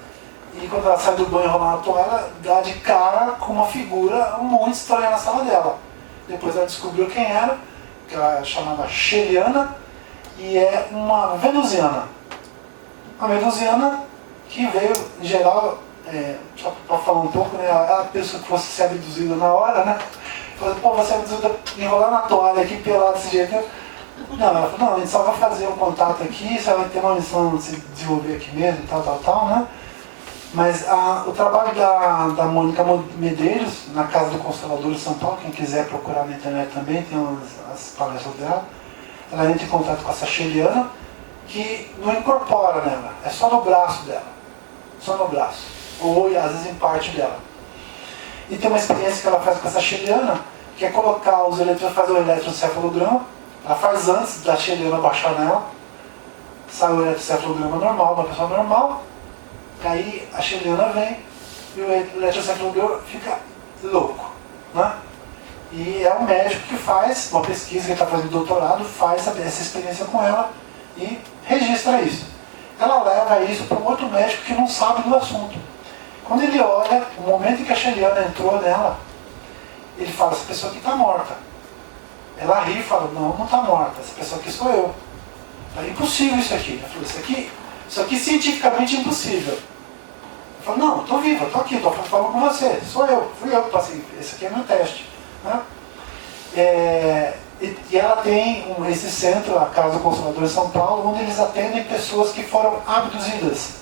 e quando ela sai do banho enrolando a toalha, dá de cara com uma figura muito estranha na sala dela. Depois ela descobriu quem era, que ela chamava Sheliana, e é uma venusiana. Uma venusiana que veio, em geral, só para falar um pouco, né, a pessoa que fosse ser abduzida na hora, né? Falou, pô, você é abduzida enrolar na toalha aqui, pelado desse jeito. Não, ela falou, não, a gente só vai fazer um contato aqui, você vai ter uma missão de se desenvolver aqui mesmo, tal, né? Mas o trabalho da Mônica Medeiros, na Casa do Consolador de São Paulo, quem quiser procurar na internet também, tem as palestras dela, ela entra em contato com essa Sheliana, que não incorpora nela, é só no braço dela, só no braço, ou às vezes em parte dela. E tem uma experiência que ela faz com essa Sheliana, que é colocar os eletrodos, fazer o eletrocefalograma, ela faz antes da Sheliana baixar nela, sai o eletrocefalograma normal, uma pessoa normal, aí a Sheliana vem e o eletrocefalograma fica louco, né? E é um médico que faz uma pesquisa, que está fazendo doutorado, faz essa experiência com ela e registra isso. Ela leva isso para um outro médico que não sabe do assunto. Quando ele olha, o momento em que a Sheliana entrou nela, ele fala, essa pessoa aqui está morta. Ela ri e fala, não, não está morta, essa pessoa aqui sou eu. É impossível isso aqui. Ela falou, isso aqui cientificamente é impossível. Eu falo, não, estou viva, estou aqui, estou falando com você, sou eu, fui eu que passei, esse aqui é meu teste. Né? E ela tem esse centro, a Casa do Consolador em São Paulo, onde eles atendem pessoas que foram abduzidas.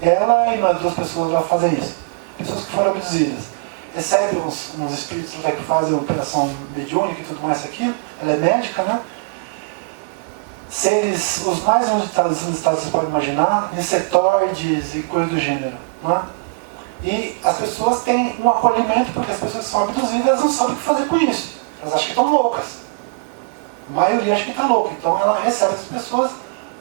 Ela e mais 2 pessoas lá fazem isso. Pessoas que foram abduzidas. Recebem uns espíritos lá que fazem operação mediúnica e tudo mais aqui. Ela é médica, né? Seres os mais inusitados que você pode imaginar, insetoides e coisas do gênero. Né? E as pessoas têm um acolhimento, porque as pessoas que são abduzidas, elas não sabem o que fazer com isso. Elas acham que estão loucas. A maioria acha que está louca. Então ela recebe as pessoas,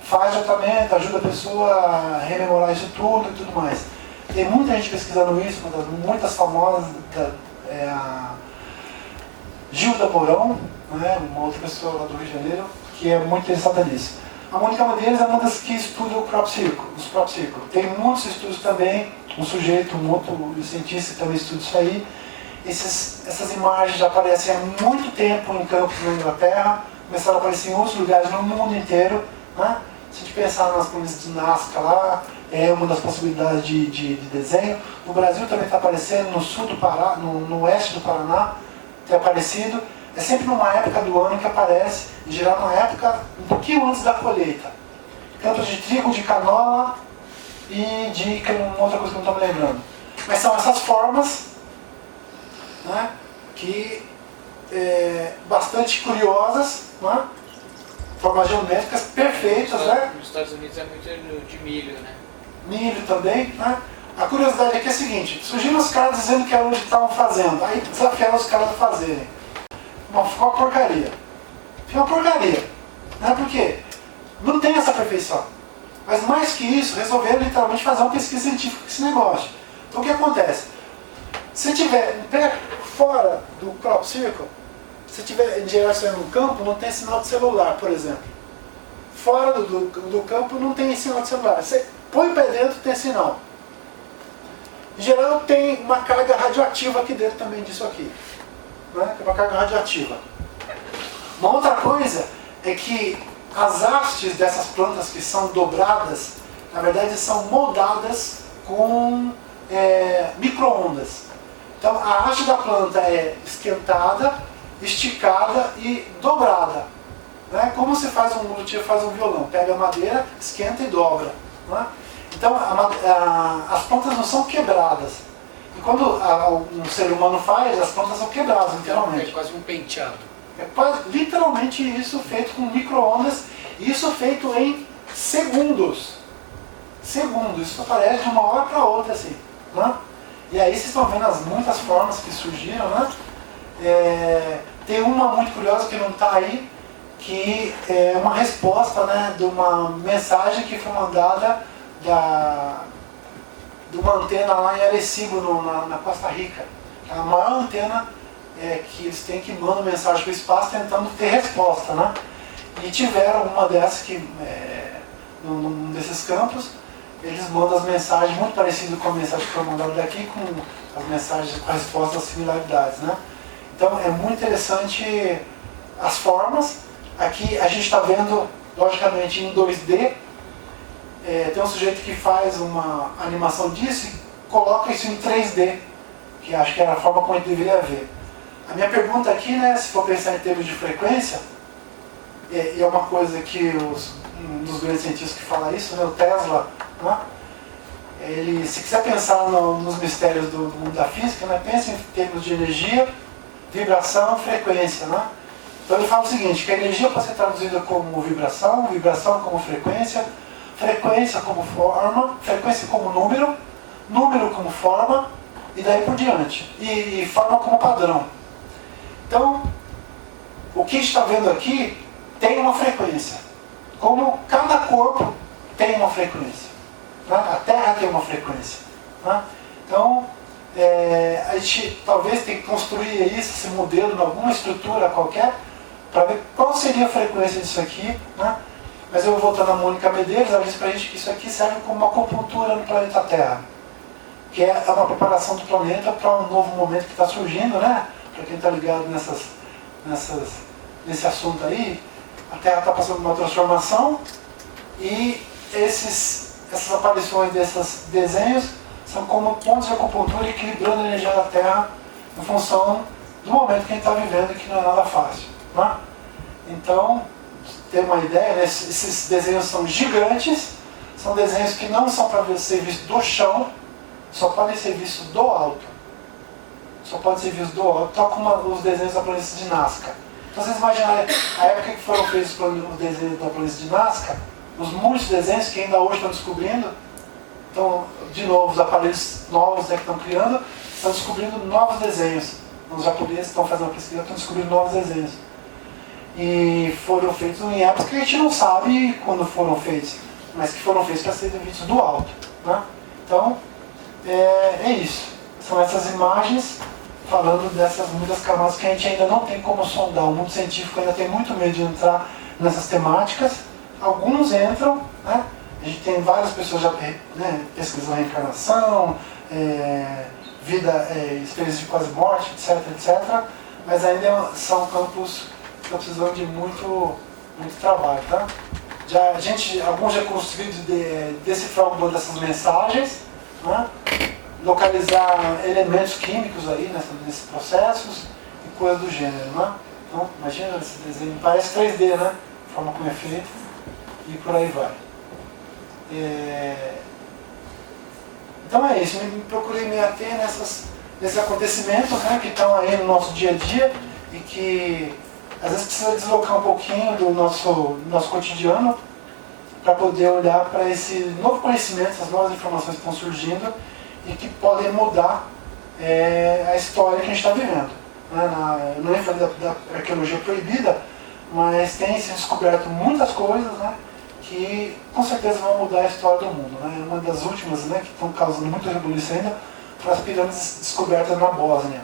faz tratamento, ajuda a pessoa a rememorar isso tudo e tudo mais. Tem muita gente pesquisando isso, uma das muitas famosas é a Gilda Mourão, né, uma outra pessoa lá do Rio de Janeiro, que é muito interessada nisso. A Mônica Medeiros é uma das que estuda os crop circle. Tem muitos estudos também, um sujeito, um outro cientista que também estuda isso aí. Essas imagens já aparecem há muito tempo em campos na Inglaterra, começaram a aparecer em outros lugares no mundo inteiro. Né? Se a gente pensar nas colunas de Nazca lá, é uma das possibilidades de desenho. No Brasil também está aparecendo, no sul do Pará, no oeste do Paraná, tem aparecido. É sempre numa época do ano que aparece, em geral numa época um pouquinho antes da colheita. Campos de trigo, de canola e de uma outra coisa que eu não estou me lembrando. Mas são essas formas, né, que bastante curiosas, né, formas geométricas perfeitas. Né? Nos Estados Unidos é muito de milho, né? Milho também. Né? A curiosidade aqui é a seguinte, surgiram os caras dizendo que era onde estavam fazendo, aí desafiaram os caras a fazerem. Ficou uma porcaria. Ficou uma porcaria. Né? Por quê? Não tem essa perfeição. Mas mais que isso, resolveram literalmente fazer uma pesquisa científica com esse negócio. Então o que acontece? Se tiver fora do crop circle, se tiver em geral no campo, não tem sinal de celular, por exemplo. Fora do campo não tem sinal de celular. Você põe o pé dentro, tem sinal. Em geral tem uma carga radioativa aqui dentro também disso aqui. Né? Que é uma carga radioativa. Uma outra coisa é que as hastes dessas plantas que são dobradas, na verdade são moldadas com micro-ondas. Então a haste da planta é esquentada, esticada e dobrada. Né? Como se faz um luthier faz um violão, pega a madeira, esquenta e dobra. Né? Então as plantas não são quebradas. E quando um ser humano faz, as plantas são quebradas, literalmente. É quase um penteado. É quase, literalmente isso feito com micro-ondas, isso feito em segundos. Segundos, isso aparece de uma hora para outra, assim. Né? E aí vocês estão vendo as muitas formas que surgiram, né? Tem uma muito curiosa que não está aí, que é uma resposta, né, de uma mensagem que foi mandada de uma antena lá em Arecibo, na Costa Rica. É a maior antena que eles têm, que mandam mensagem para o espaço tentando ter resposta. Né? E tiveram uma dessas que, num desses campos, eles mandam as mensagens muito parecidas com a mensagem que foi mandada daqui, com as mensagens com respostas similaridades. Né? Então é muito interessante as formas. Aqui a gente está vendo, logicamente, em 2D. Tem um sujeito que faz uma animação disso e coloca isso em 3D, que acho que era a forma como a gente deveria ver. A minha pergunta aqui, né, se for pensar em termos de frequência, e é uma coisa que um dos grandes cientistas que fala isso, né, o Tesla, né, ele, se quiser pensar nos mistérios do mundo da física, né, pensa em termos de energia, vibração, frequência. Né? Então ele fala o seguinte, que a energia pode ser traduzida como vibração, vibração como frequência, frequência como forma, frequência como número, número como forma, e daí por diante. E forma como padrão. Então, o que a gente está vendo aqui tem uma frequência. como cada corpo tem uma frequência. Né? A Terra tem uma frequência. Né? Então, a gente talvez tenha que construir isso, esse modelo em alguma estrutura qualquer, para ver qual seria a frequência disso aqui. Né? Mas eu vou voltando a Mônica Medeiros, ela disse para a gente que isso aqui serve como uma acupuntura no planeta Terra, que é uma preparação do planeta para um novo momento que está surgindo, né? Para quem está ligado nesse assunto aí, a Terra está passando por uma transformação e essas aparições desses desenhos são como pontos de acupuntura equilibrando a energia da Terra em função do momento que a gente está vivendo, que não é nada fácil. Né? Então, ter uma ideia, né? Esses desenhos são gigantes, são desenhos que não são para ser vistos do chão, só podem ser vistos do alto. Só pode ser visto do alto, tal como os desenhos da planície de Nazca. Então vocês imaginarem, a época que foram feitos os desenhos da planície de Nazca, os muitos desenhos que ainda hoje estão descobrindo, então, de novo, os aparelhos novos, né, que estão criando, estão descobrindo novos desenhos. Os japoneses estão fazendo pesquisa, estão descobrindo novos desenhos. E foram feitos em épocas que a gente não sabe quando foram feitos, mas que foram feitos para serem vistos do alto. Né? Então, é isso. São essas imagens falando dessas muitas camadas que a gente ainda não tem como sondar. O mundo científico ainda tem muito medo de entrar nessas temáticas. Alguns entram, né? A gente tem várias pessoas já pesquisando reencarnação, vida, experiência de quase morte, etc, etc. Mas ainda são campos que estão precisando de muito trabalho, tá? Alguns já conseguiram decifrar algumas dessas mensagens, né? Localizar elementos químicos aí nesses processos e coisas do gênero, né? Então, imagina esse desenho, parece 3D, né? A forma como é feito e por aí vai. Então é isso, procurei me ater nesses acontecimentos, né, que estão aí no nosso dia a dia e que às vezes precisa deslocar um pouquinho do nosso cotidiano para poder olhar para esse novo conhecimento, essas novas informações que estão surgindo e que podem mudar a história que a gente está vivendo. Né? Eu não ia falar da arqueologia proibida, mas tem se descoberto muitas coisas, né, que com certeza vão mudar a história do mundo. Né? Uma das últimas, né, que estão causando muito rebuliço ainda foram as pirâmides descobertas na Bósnia.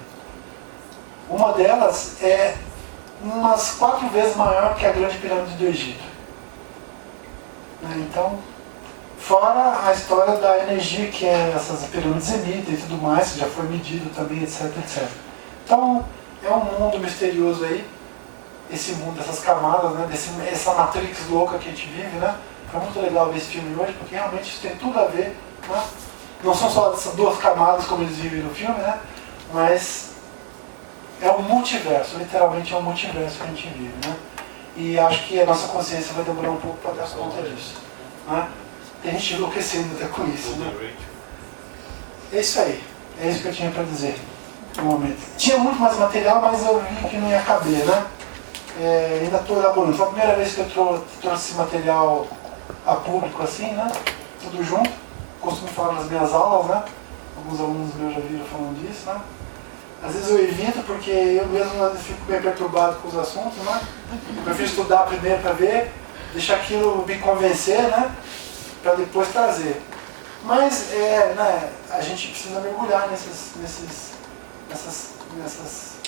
Uma delas é umas 4 vezes maior que a grande pirâmide do Egito. Então, fora a história da energia que essas pirâmides emitem e tudo mais, que já foi medido também, etc, etc. Então, é um mundo misterioso aí, esse mundo, dessas camadas, né, essa matrix louca que a gente vive, né? Foi muito legal ver esse filme hoje, porque realmente isso tem tudo a ver, né? Não são só essas 2 camadas como eles vivem no filme, né? Mas é um multiverso, literalmente é um multiverso que a gente vive, né? E acho que a nossa consciência vai demorar um pouco para dar conta disso, né? Tem gente enlouquecendo até com isso, né? É isso aí, é isso que eu tinha para dizer no momento. Tinha muito mais material, mas eu vi que não ia caber, né? Ainda estou elaborando. Foi a primeira vez que eu trouxe esse material a público assim, né? Tudo junto. Costumo falar nas minhas aulas, né? Alguns alunos meus já viram falando disso, né? Às vezes eu evito porque eu mesmo fico bem perturbado com os assuntos, né? Eu prefiro estudar primeiro para ver, deixar aquilo me convencer, né? Para depois trazer. Mas né, a gente precisa mergulhar nessas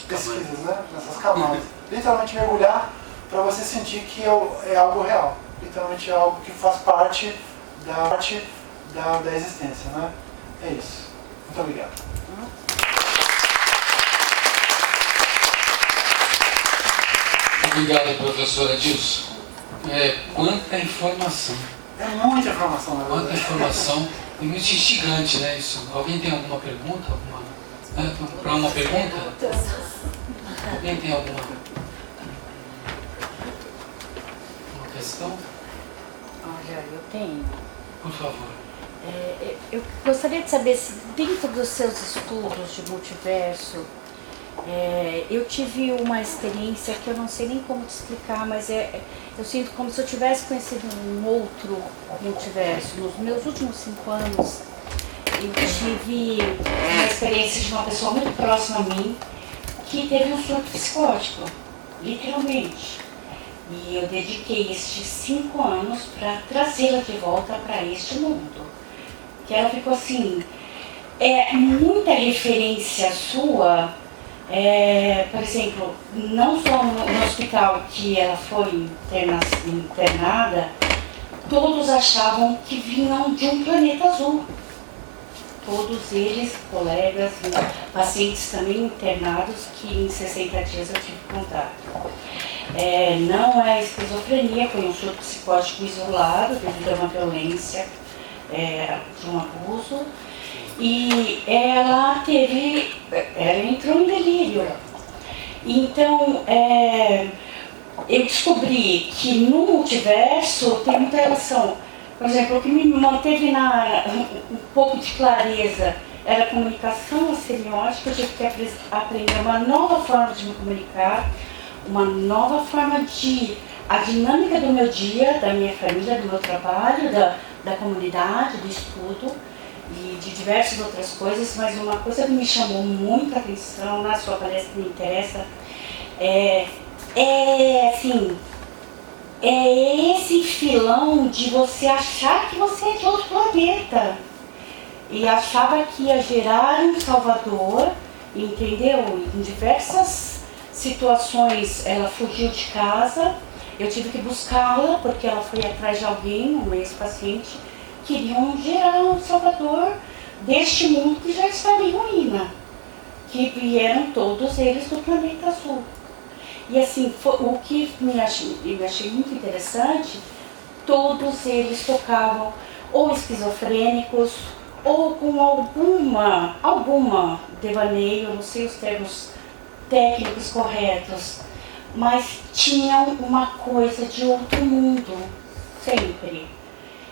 pesquisas, né? Nessas camadas. Literalmente mergulhar para você sentir que é algo real. Literalmente é algo que faz parte da existência, né? É isso. Muito obrigado. Obrigado, professor Adilson. Quanta informação. É muita informação, né? Quanta informação. É muito instigante, né? Isso. Alguém tem alguma pergunta? Para uma pergunta? Alguém tem alguma questão? Olha, eu tenho. Por favor. Eu gostaria de saber se dentro dos seus estudos de multiverso, eu tive uma experiência que eu não sei nem como te explicar, mas eu sinto como se eu tivesse conhecido um outro multiverso. Nos meus últimos 5 anos, eu tive uma experiência de uma pessoa muito próxima a mim que teve um surto psicótico, literalmente. E eu dediquei estes 5 anos para trazê-la de volta para este mundo. Que ela ficou assim, muita referência sua, por exemplo, não só no hospital que ela foi internada, todos achavam que vinham de um planeta azul. Todos eles, colegas, pacientes também internados, que em 60 dias eu tive contato. Não é esquizofrenia, foi um surto psicótico isolado devido a uma violência, de um abuso. E ela entrou em delírio. Então, eu descobri que no multiverso tem muita relação. Por exemplo, o que me manteve um pouco de clareza era a comunicação, a semiótica. Eu tive que aprender uma nova forma de me comunicar, uma nova forma a dinâmica do meu dia, da minha família, do meu trabalho, da comunidade, do estudo e de diversas outras coisas. Mas uma coisa que me chamou muita atenção na sua palestra, que me interessa, esse filão de você achar que você é de outro planeta. E achava que ia gerar um salvador, entendeu? Em diversas situações ela fugiu de casa, eu tive que buscá-la porque ela foi atrás de alguém, um ex-paciente, queriam gerar um salvador deste mundo que já estava em ruína, que vieram todos eles do planeta azul. E assim, o que eu achei muito interessante, todos eles tocavam ou esquizofrênicos, ou com alguma devaneio, não sei os termos técnicos corretos, mas tinham uma coisa de outro mundo, sempre.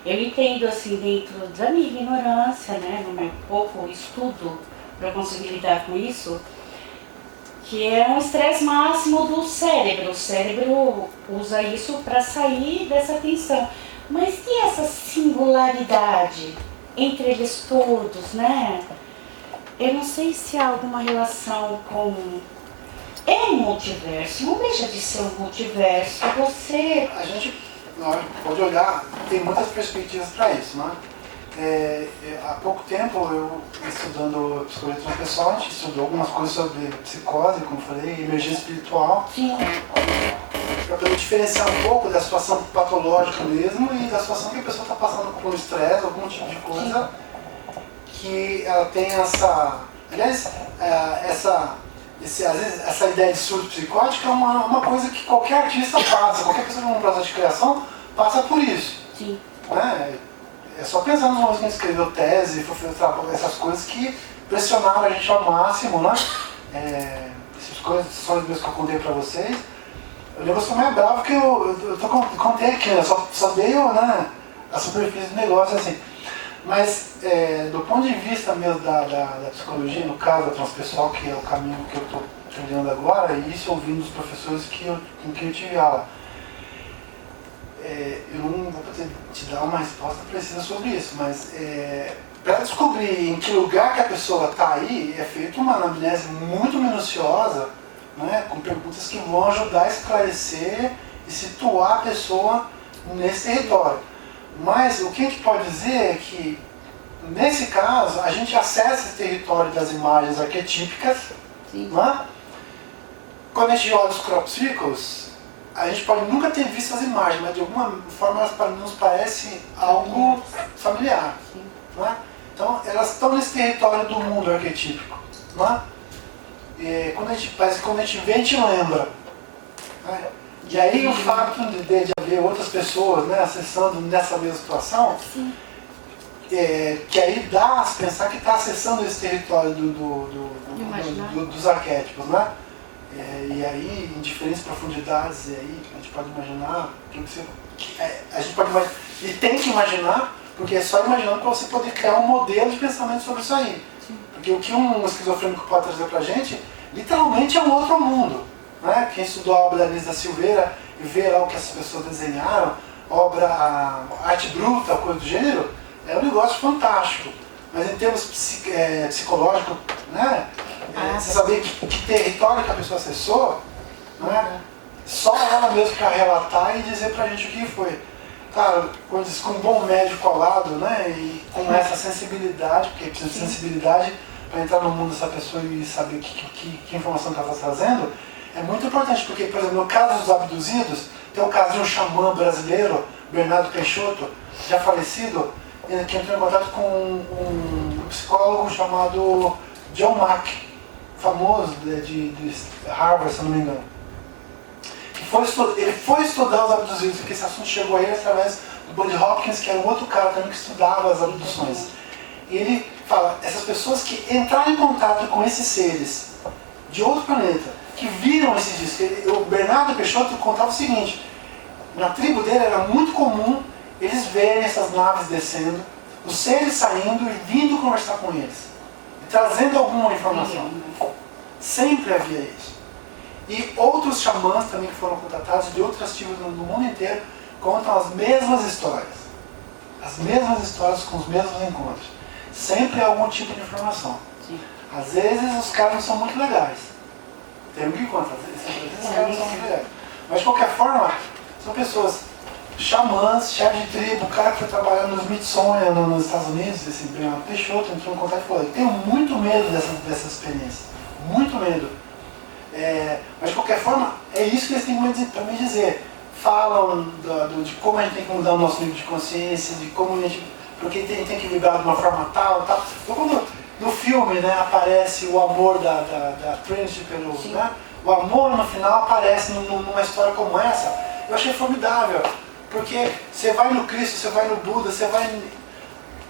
Eu entendo assim, dentro da minha ignorância, né, no meu pouco estudo para conseguir lidar com isso, que é um estresse máximo do cérebro. O cérebro usa isso para sair dessa tensão. Mas e essa singularidade entre eles todos, né? Eu não sei se há alguma relação com... É um multiverso, não deixa de ser um multiverso. A gente pode olhar, tem muitas perspectivas para isso, né? Há pouco tempo, eu estudando psicologia transpessoal, a gente estudou algumas coisas sobre psicose, como eu falei, energia espiritual. Sim. Para poder diferenciar um pouco da situação patológica mesmo e da situação que a pessoa está passando por estresse, algum tipo de coisa que ela tem essa... Aliás, às vezes, essa ideia de surto psicótico é uma coisa que qualquer artista passa, qualquer pessoa num processo de criação passa por isso. Sim. Né? É só pensar nos momentos que a gente escreveu tese, foi fazer trabalho, essas coisas que pressionaram a gente ao máximo, né? Essas coisas, sonhos meus que eu contei pra vocês. Eu lembro que eu sou mais bravo que eu contei aqui, né? Só dei a superfície do negócio, assim. Mas, do ponto de vista mesmo da psicologia, no caso da transpessoal, que é o caminho que eu estou trilhando agora, e isso ouvindo dos professores com quem eu tive aula, eu não vou poder te dar uma resposta precisa sobre isso, mas para descobrir em que lugar que a pessoa está aí, é feita uma anamnese muito minuciosa, né, com perguntas que vão ajudar a esclarecer e situar a pessoa nesse território. Mas o que a gente pode dizer é que, nesse caso, a gente acessa esse território das imagens arquetípicas, né? Quando a gente olha os crop circles, a gente pode nunca ter visto as imagens, mas de alguma forma elas nos parecem algo familiar. Né? Então, elas estão nesse território do mundo arquetípico. Né? Parece que quando a gente vê, a gente lembra. Né? E aí o fato de haver outras pessoas, né, acessando nessa mesma situação, que aí dá a pensar que está acessando esse território dos arquétipos, né? E aí, em diferentes profundidades, e aí a gente pode imaginar, a gente pode imaginar, e tem que imaginar, porque é só imaginando para você poder criar um modelo de pensamento sobre isso aí. Porque o que um esquizofrênico pode trazer para a gente, literalmente é um outro mundo. Né? Quem estudou a obra da Inês da Silveira e vê lá o que essas pessoas desenharam, arte bruta, coisa do gênero, é um negócio fantástico. Mas em termos psicológicos, né? Você saber que território que a pessoa acessou, né? só ela mesmo para relatar e dizer pra gente o que foi. Claro, quando diz, com um bom médico ao lado, né, e com essa sensibilidade, porque precisa de sensibilidade para entrar no mundo dessa pessoa e saber que informação que ela está trazendo, é muito importante, porque, por exemplo, no caso dos abduzidos, tem o caso de um xamã brasileiro, Bernardo Peixoto, já falecido, que entrou em contato com um psicólogo chamado John Mack, famoso de Harvard, se não me engano. Ele foi estudar os abduzidos, porque esse assunto chegou a ele através do Buddy Hopkins, que era um outro cara também que estudava as abduções. E ele fala, essas pessoas que entraram em contato com esses seres de outro planeta, que viram esses discos, o Bernardo Peixoto contava o seguinte, na tribo dele era muito comum eles verem essas naves descendo, os seres saindo e vindo conversar com eles, e trazendo alguma informação. Sempre havia isso. E outros xamãs também que foram contatados de outras tribos no mundo inteiro contam as mesmas histórias. As mesmas histórias com os mesmos encontros. Sempre há algum tipo de informação. Sim. Às vezes os caras não são muito legais. Tem um que conta, às vezes os caras não são muito legais. Mas de qualquer forma, são pessoas xamãs, chefe de tribo, o cara que foi trabalhar no Smithsonian nos Estados Unidos, esse Bernardo Peixoto, entrou em contato e falou, eu tenho muito medo dessa experiência. Muito medo. Mas de qualquer forma, é isso que eles têm para me dizer. Falam de como a gente tem que mudar o nosso nível de consciência, de como a gente. Porque a gente tem que vibrar de uma forma tal. Então quando no filme, né, aparece o amor da Trinity pelo. Né, o amor no final aparece numa história como essa, eu achei formidável. Porque você vai no Cristo, você vai no Buda, você vai.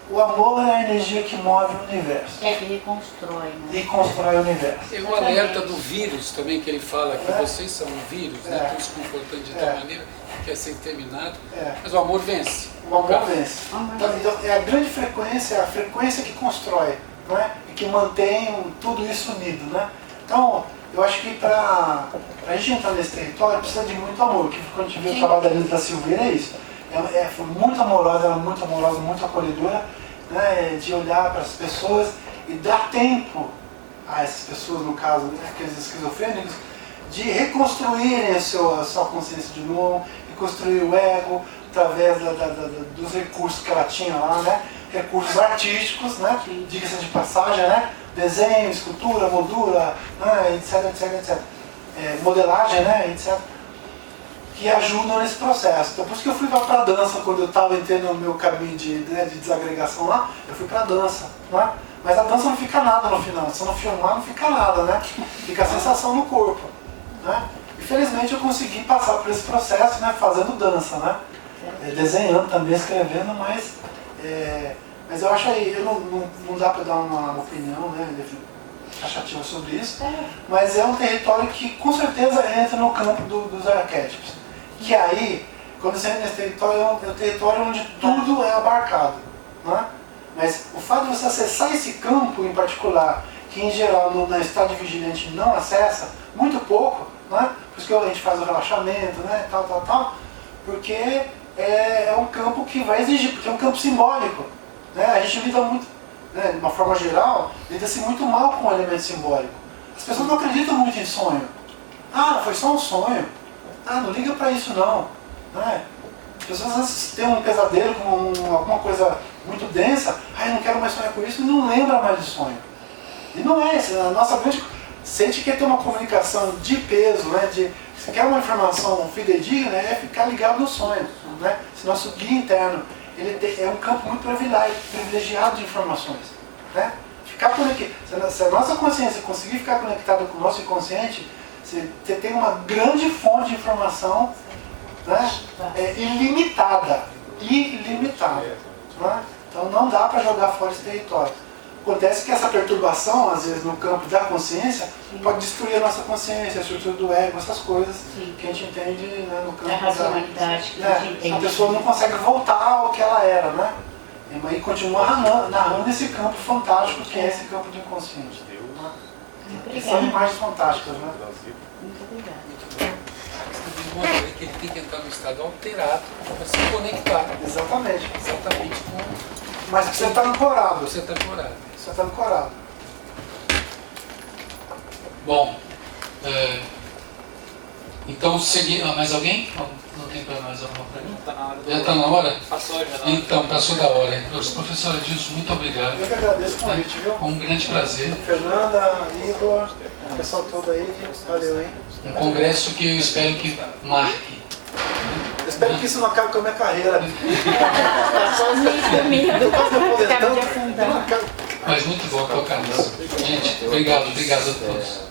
O amor é a energia que move o universo. É que reconstrói, né? E constrói o universo. Tem o alerta do vírus também, que ele fala que vocês são um vírus, né? Estão se comportando de tal maneira que quer ser exterminado. Mas o amor vence. O amor vence. Então, é a grande frequência, a frequência que constrói, né? E que mantém tudo isso unido, né? Então, eu acho que para a gente entrar nesse território precisa de muito amor. Que quando a gente vê o trabalho da Lisa da Silveira é isso. Foi muito amorosa, ela é muito amorosa, muito acolhedora, né, de olhar para as pessoas e dar tempo a essas pessoas, no caso, né, aqueles esquizofrênicos, de reconstruírem a sua consciência de novo, reconstruir o ego através dos recursos que ela tinha lá, né, recursos artísticos, né, diga-se de passagem, né, desenho, escultura, moldura, né, etc. Modelagem, né, etc. Que ajudam nesse processo. Então, por isso que eu fui para a dança, quando eu estava entrando no meu caminho de desagregação lá, eu fui para a dança. Né? Mas a dança não fica nada no final, se não filmar não fica nada, né? Fica a sensação no corpo. Né? Infelizmente eu consegui passar por esse processo, né, fazendo dança, né? Desenhando também, escrevendo, mas eu acho aí, não dá para dar uma opinião, né, taxativa sobre isso, mas é um território que com certeza entra no campo dos arquétipos. Que aí, quando você entra nesse território, é um território onde tudo é abarcado. Né? Mas o fato de você acessar esse campo em particular, que em geral no estado de vigília a gente não acessa, muito pouco, né? Por isso que a gente faz o relaxamento, né? tal, porque é um campo que vai exigir, porque é um campo simbólico. Né? A gente lida muito, né, de uma forma geral, lida-se muito mal com o elemento simbólico. As pessoas não acreditam muito em sonho. Ah, foi só um sonho. Ah, não liga pra isso não. Né? As pessoas às vezes têm um pesadelo com alguma coisa muito densa, ah, eu não quero mais sonhar com isso, e não lembra mais de sonho. E não é isso. A nossa grande... Se a gente quer ter uma comunicação de peso, né, se quer uma informação fidedigna, é ficar ligado no sonho. Né? Esse nosso guia interno, é um campo muito privilegiado de informações. Né? Ficar conectado. Se a nossa consciência conseguir ficar conectada com o nosso inconsciente, você tem uma grande fonte de informação, né, ilimitada. Né? Então não dá para jogar fora esse território. Acontece que essa perturbação, às vezes, no campo da consciência, pode destruir a nossa consciência, a estrutura do ego, essas coisas que a gente entende, né, no campo da racionalidade. Que a gente entende. A pessoa não consegue voltar ao que ela era, né? E aí continua narrando esse campo fantástico que é esse campo do inconsciente. São imagens fantásticas, né? Muito obrigada. Mostra que ele tem que entrar no estado alterado para se conectar. Exatamente. Exatamente com... Mas você está ancorado. Você está ancorado. Você está ancorado. Bom, Então, mais alguém? Não tem para mais alguma para mim? Tá na hora do... Já está na hora? Passou já. Então, passou da hora. Professor Adilson, muito obrigado. Eu que agradeço o convite, viu? Foi um grande prazer. Fernanda, Igor, o pessoal todo aí, valeu, hein? Um congresso que eu espero que marque. Eu espero que isso não acabe com a minha carreira. Comigo, Eu quase me acabo de aposentando. afundar. Mas muito bom tocar nisso. Gente, obrigado a todos.